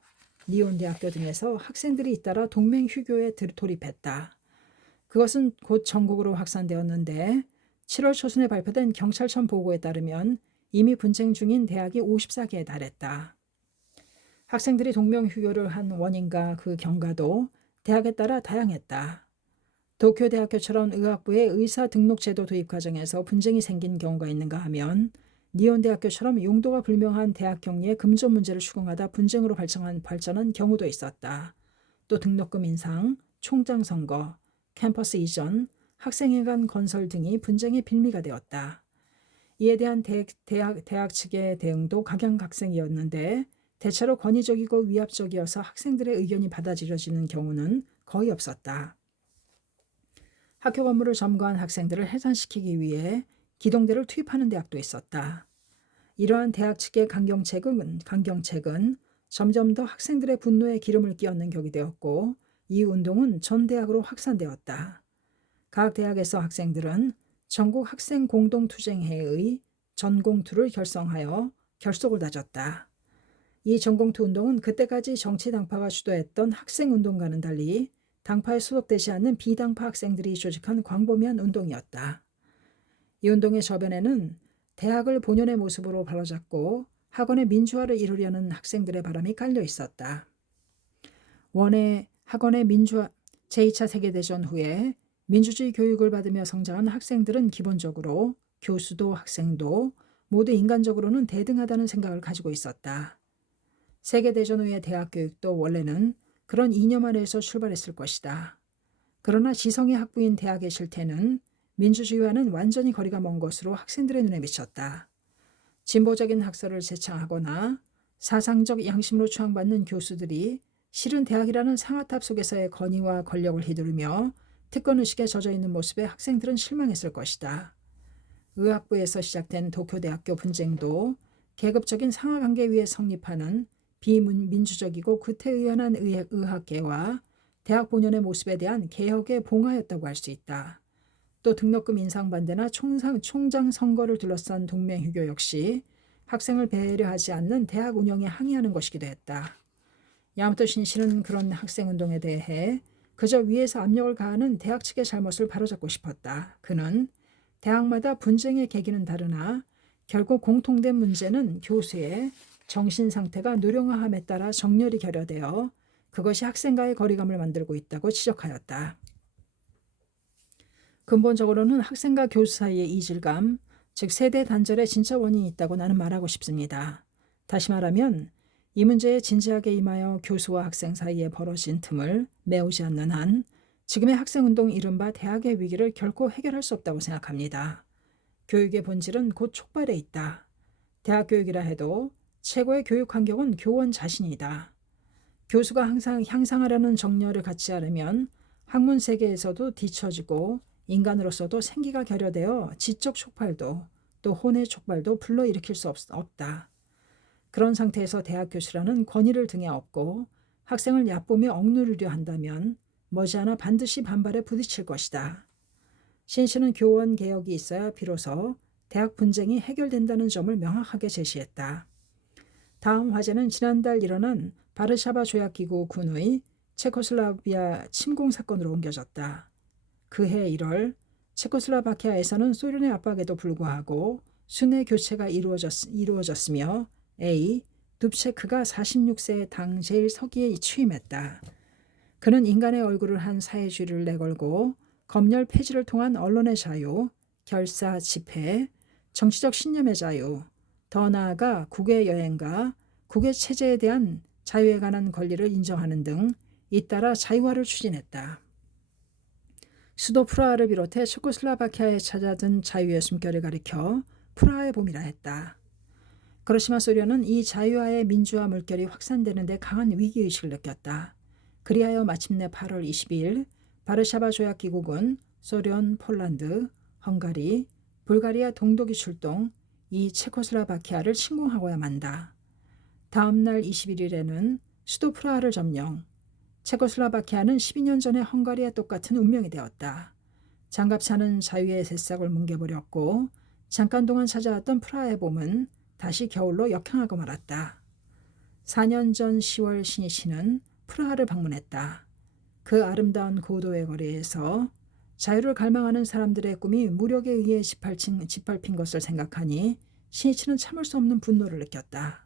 니온 대학교 등에서 학생들이 잇따라 동맹 휴교에 돌입했다. 그것은 곧 전국으로 확산되었는데 7월 초순에 발표된 경찰청 보고에 따르면 이미 분쟁 중인 대학이 54개에 달했다. 학생들이 동맹 휴교를 한 원인과 그 경과도 대학에 따라 다양했다. 도쿄대학교처럼 의학부의 의사 등록 제도 도입 과정에서 분쟁이 생긴 경우가 있는가 하면 니온대학교처럼 용도가 불명한 대학 격리의 금전 문제를 추궁하다 분쟁으로 발전한 경우도 있었다. 또 등록금 인상, 총장 선거, 캠퍼스 이전, 학생회관 건설 등이 분쟁의 빌미가 되었다. 이에 대한 대학 측의 대응도 각양각색이었는데 대체로 권위적이고 위압적이어서 학생들의 의견이 받아들여지는 경우는 거의 없었다. 학교 건물을 점거한 학생들을 해산시키기 위해 기동대를 투입하는 대학도 있었다. 이러한 대학 측의 강경책은 점점 더 학생들의 분노에 기름을 끼얹는 격이 되었고 이 운동은 전 대학으로 확산되었다. 각 대학에서 학생들은 전국 학생 공동투쟁회의 전공투를 결성하여 결속을 다졌다. 이 전공투 운동은 그때까지 정치 당파가 주도했던 학생운동과는 달리 당파에 소속되지 않는 비당파 학생들이 조직한 광범위한 운동이었다. 이 운동의 저변에는 대학을 본연의 모습으로 바로잡고 학원의 민주화를 이루려는 학생들의 바람이 깔려 있었다. 학원의 민주화 제2차 세계대전 후에 민주주의 교육을 받으며 성장한 학생들은 기본적으로 교수도 학생도 모두 인간적으로는 대등하다는 생각을 가지고 있었다. 세계대전 후의 대학 교육도 원래는 그런 이념 아래에서 출발했을 것이다. 그러나 지성의 학부인 대학의 실태는 민주주의와는 완전히 거리가 먼 것으로 학생들의 눈에 비쳤다. 진보적인 학설을 제창하거나 사상적 양심으로 추앙받는 교수들이 실은 대학이라는 상아탑 속에서의 권위와 권력을 휘두르며 특권의식에 젖어있는 모습에 학생들은 실망했을 것이다. 의학부에서 시작된 도쿄대학교 분쟁도 계급적인 상하관계 위에 성립하는 비민주적이고 구태의연한 의학계와 대학 본연의 모습에 대한 개혁의 봉화였다고 할 수 있다. 또 등록금 인상 반대나 총장 선거를 둘러싼 동맹휴교 역시 학생을 배려하지 않는 대학 운영에 항의하는 것이기도 했다. 야마토 신시는 그런 학생운동에 대해 그저 위에서 압력을 가하는 대학 측의 잘못을 바로잡고 싶었다. 그는 대학마다 분쟁의 계기는 다르나 결국 공통된 문제는 교수의 정신 상태가 노령화함에 따라 정렬이 결여되어 그것이 학생과의 거리감을 만들고 있다고 지적하였다. 근본적으로는 학생과 교수 사이의 이질감, 즉 세대 단절의 진짜 원인이 있다고 나는 말하고 싶습니다. 다시 말하면 이 문제에 진지하게 임하여 교수와 학생 사이에 벌어진 틈을 메우지 않는 한 지금의 학생운동 이른바 대학의 위기를 결코 해결할 수 없다고 생각합니다. 교육의 본질은 곧 촉발에 있다. 대학 교육이라 해도 최고의 교육 환경은 교원 자신이다. 교수가 항상 향상하려는 정열을 갖지 않으면 학문 세계에서도 뒤처지고 인간으로서도 생기가 결여되어 지적 촉발도 또 혼의 촉발도 불러일으킬 수 없다. 그런 상태에서 대학 교수라는 권위를 등에 업고 학생을 얕보며 억누르려 한다면 머지않아 반드시 반발에 부딪힐 것이다. 신시는 교원 개혁이 있어야 비로소 대학 분쟁이 해결된다는 점을 명확하게 제시했다. 다음 화제는 지난달 일어난 바르샤바 조약기구 군의 체코슬라비아 침공 사건으로 옮겨졌다. 그해 1월 체코슬라바키아에서는 소련의 압박에도 불구하고 순회 교체가 이루어졌으며 A. 둡체크가 46세의 당 제1서기에 취임했다. 그는 인간의 얼굴을 한 사회주의를 내걸고 검열 폐지를 통한 언론의 자유, 결사, 집회, 정치적 신념의 자유, 더 나아가 국외 여행과 국외 체제에 대한 자유에 관한 권리를 인정하는 등 잇따라 자유화를 추진했다. 수도 프라하를 비롯해 체코슬라바키아에 찾아든 자유의 숨결을 가리켜 프라하의 봄이라 했다. 그렇지만 소련은 이 자유화의 민주화 물결이 확산되는 데 강한 위기의식을 느꼈다. 그리하여 마침내 8월 22일 바르샤바 조약기구군 소련, 폴란드, 헝가리, 불가리아 동독이 출동 이 체코슬라바키아를 침공하고야 만다. 다음 날 21일에는 수도 프라하를 점령. 체코슬라바키아는 12년 전에 헝가리와 똑같은 운명이 되었다. 장갑치 않은 자유의 새싹을 뭉개버렸고 잠깐 동안 찾아왔던 프라하의 봄은 다시 겨울로 역행하고 말았다. 4년 전 10월 신이시는 프라하를 방문했다. 그 아름다운 고도의 거리에서 자유를 갈망하는 사람들의 꿈이 무력에 의해 짓밟힌 것을 생각하니 신이치는 참을 수 없는 분노를 느꼈다.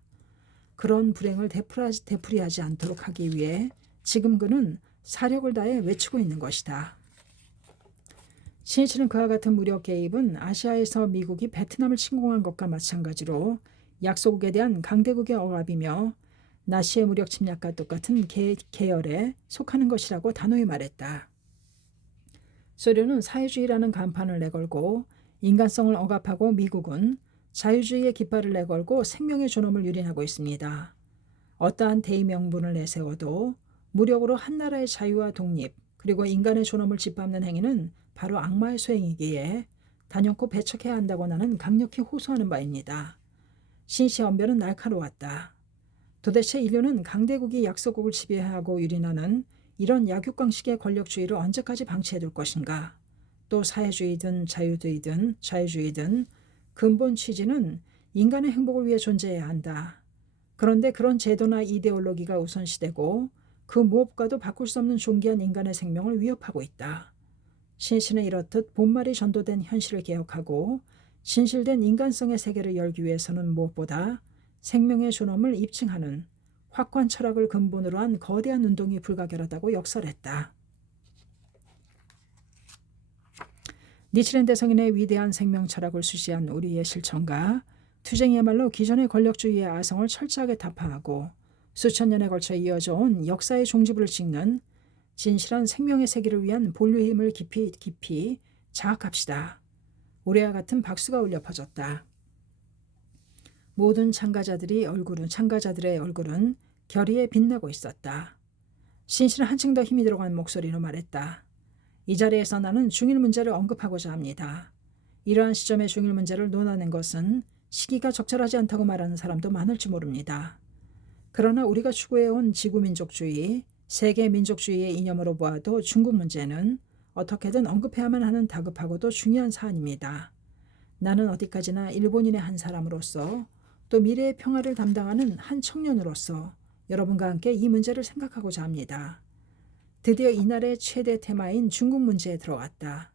그런 불행을 되풀이하지 않도록 하기 위해 지금 그는 사력을 다해 외치고 있는 것이다. 신이치는 그와 같은 무력 개입은 아시아에서 미국이 베트남을 침공한 것과 마찬가지로 약소국에 대한 강대국의 억압이며 나치의 무력 침략과 똑같은 계열에 속하는 것이라고 단호히 말했다. 소련은 사회주의라는 간판을 내걸고 인간성을 억압하고 미국은 자유주의의 깃발을 내걸고 생명의 존엄을 유린하고 있습니다. 어떠한 대의명분을 내세워도 무력으로 한 나라의 자유와 독립 그리고 인간의 존엄을 짓밟는 행위는 바로 악마의 소행이기에 단연코 배척해야 한다고 나는 강력히 호소하는 바입니다. 신시의 언변은 날카로웠다. 도대체 인류는 강대국이 약소국을 지배하고 유린하는 이런 약육강식의 권력주의를 언제까지 방치해둘 것인가? 또 사회주의든 자유주의든 근본 취지는 인간의 행복을 위해 존재해야 한다. 그런데 그런 제도나 이데올로기가 우선시되고 그 무엇과도 바꿀 수 없는 존귀한 인간의 생명을 위협하고 있다. 신시는 이렇듯 본말이 전도된 현실을 개혁하고 진실된 인간성의 세계를 열기 위해서는 무엇보다 생명의 존엄을 입증하는 확고한 철학을 근본으로 한 거대한 운동이 불가결하다고 역설했다. 니치렌 대성인의 위대한 생명 철학을 수시한 우리의 실천가 투쟁이야말로 기존의 권력주의의 아성을 철저하게 타파하고 수천 년에 걸쳐 이어져 온 역사의 종지부를 찍는 진실한 생명의 세계를 위한 본류의 힘을 깊이 자학합시다. 우리와 같은 박수가 울려 퍼졌다. 모든 참가자들의 얼굴은 결의에 빛나고 있었다. 신실은 한층 더 힘이 들어간 목소리로 말했다. 이 자리에서 나는 중일 문제를 언급하고자 합니다. 이러한 시점에 중일 문제를 논하는 것은 시기가 적절하지 않다고 말하는 사람도 많을지 모릅니다. 그러나 우리가 추구해온 지구민족주의, 세계민족주의의 이념으로 보아도 중국 문제는 어떻게든 언급해야만 하는 다급하고도 중요한 사안입니다. 나는 어디까지나 일본인의 한 사람으로서 또 미래의 평화를 담당하는 한 청년으로서 여러분과 함께 이 문제를 생각하고자 합니다. 드디어 이날의 최대 테마인 중국 문제에 들어왔다.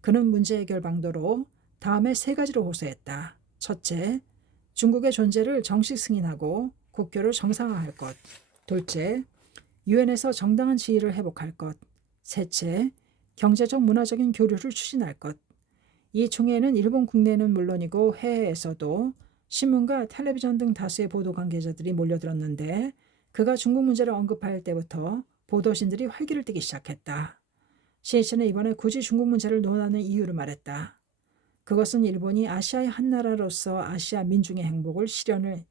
그는 문제 해결 방도로 다음에 세 가지로 호소했다. 첫째, 중국의 존재를 정식 승인하고 국교를 정상화할 것. 둘째, 유엔에서 정당한 지위를 회복할 것. 셋째, 경제적 문화적인 교류를 추진할 것. 이 총회에는 일본 국내는 물론이고 해외에서도 신문과 텔레비전 등 다수의 보도 관계자들이 몰려들었는데 그가 중국 문제를 언급할 때부터 보도신들이 활기를 띠기 시작했다. 시니치는 이번에 굳이 중국 문제를 논하는 이유를 말했다. 그것은 일본이 아시아의 한 나라로서 아시아 민중의 행복 실현을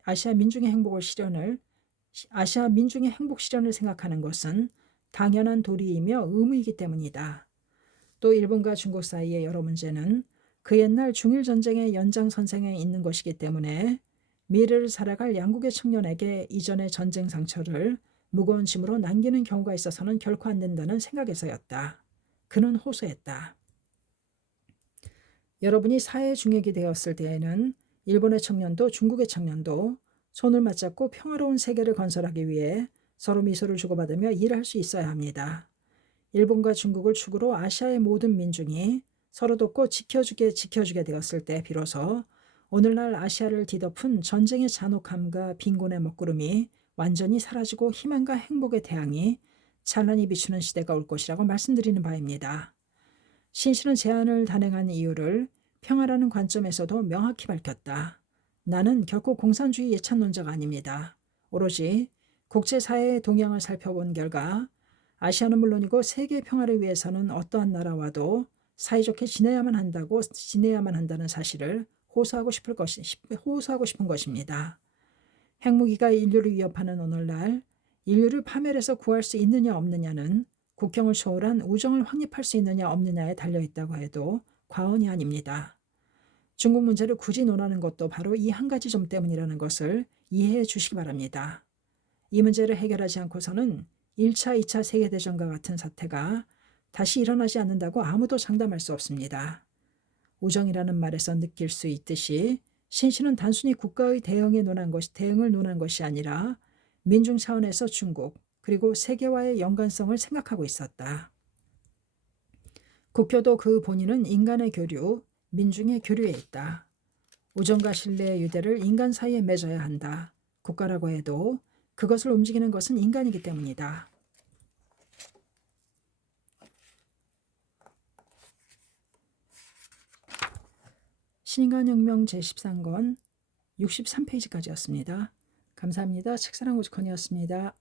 생각하는 것은 당연한 도리이며 의무이기 때문이다. 또 일본과 중국 사이의 여러 문제는 그 옛날 중일 전쟁의 연장선상에 있는 것이기 때문에 미래를 살아갈 양국의 청년에게 이전의 전쟁 상처를 무거운 짐으로 남기는 경우가 있어서는 결코 안 된다는 생각에서였다. 그는 호소했다. 여러분이 사회 중액이 되었을 때에는 일본의 청년도 중국의 청년도 손을 맞잡고 평화로운 세계를 건설하기 위해 서로 미소를 주고받으며 일할 수 있어야 합니다. 일본과 중국을 축으로 아시아의 모든 민중이 서로 돕고 지켜주게 되었을 때 비로소 오늘날 아시아를 뒤덮은 전쟁의 잔혹함과 빈곤의 먹구름이 완전히 사라지고 희망과 행복의 태양이 찬란히 비추는 시대가 올 것이라고 말씀드리는 바입니다. 신씨는 제안을 단행한 이유를 평화라는 관점에서도 명확히 밝혔다. 나는 결코 공산주의 예찬론자가 아닙니다. 오로지 국제사회의 동향을 살펴본 결과 아시아는 물론이고 세계 평화를 위해서는 어떠한 나라와도 사이좋게 지내야만 한다는 사실을 호소하고 싶은 것입니다. 핵무기가 인류를 위협하는 오늘날 인류를 파멸해서 구할 수 있느냐 없느냐는 국경을 초월한 우정을 확립할 수 있느냐 없느냐에 달려있다고 해도 과언이 아닙니다. 중국 문제를 굳이 논하는 것도 바로 이 한 가지 점 때문이라는 것을 이해해 주시기 바랍니다. 이 문제를 해결하지 않고서는 1차, 2차 세계대전과 같은 사태가 다시 일어나지 않는다고 아무도 장담할 수 없습니다. 우정이라는 말에서 느낄 수 있듯이 신씨는 단순히 국가의 대응을 논한 것이 아니라 민중 차원에서 중국 그리고 세계와의 연관성을 생각하고 있었다. 국교도 그 본인은 인간의 교류, 민중의 교류에 있다. 우정과 신뢰의 유대를 인간 사이에 맺어야 한다. 국가라고 해도 그것을 움직이는 것은 인간이기 때문이다. 신인간혁명 제13권 63페이지까지였습니다. 감사합니다. 책사랑 오지콘이었습니다.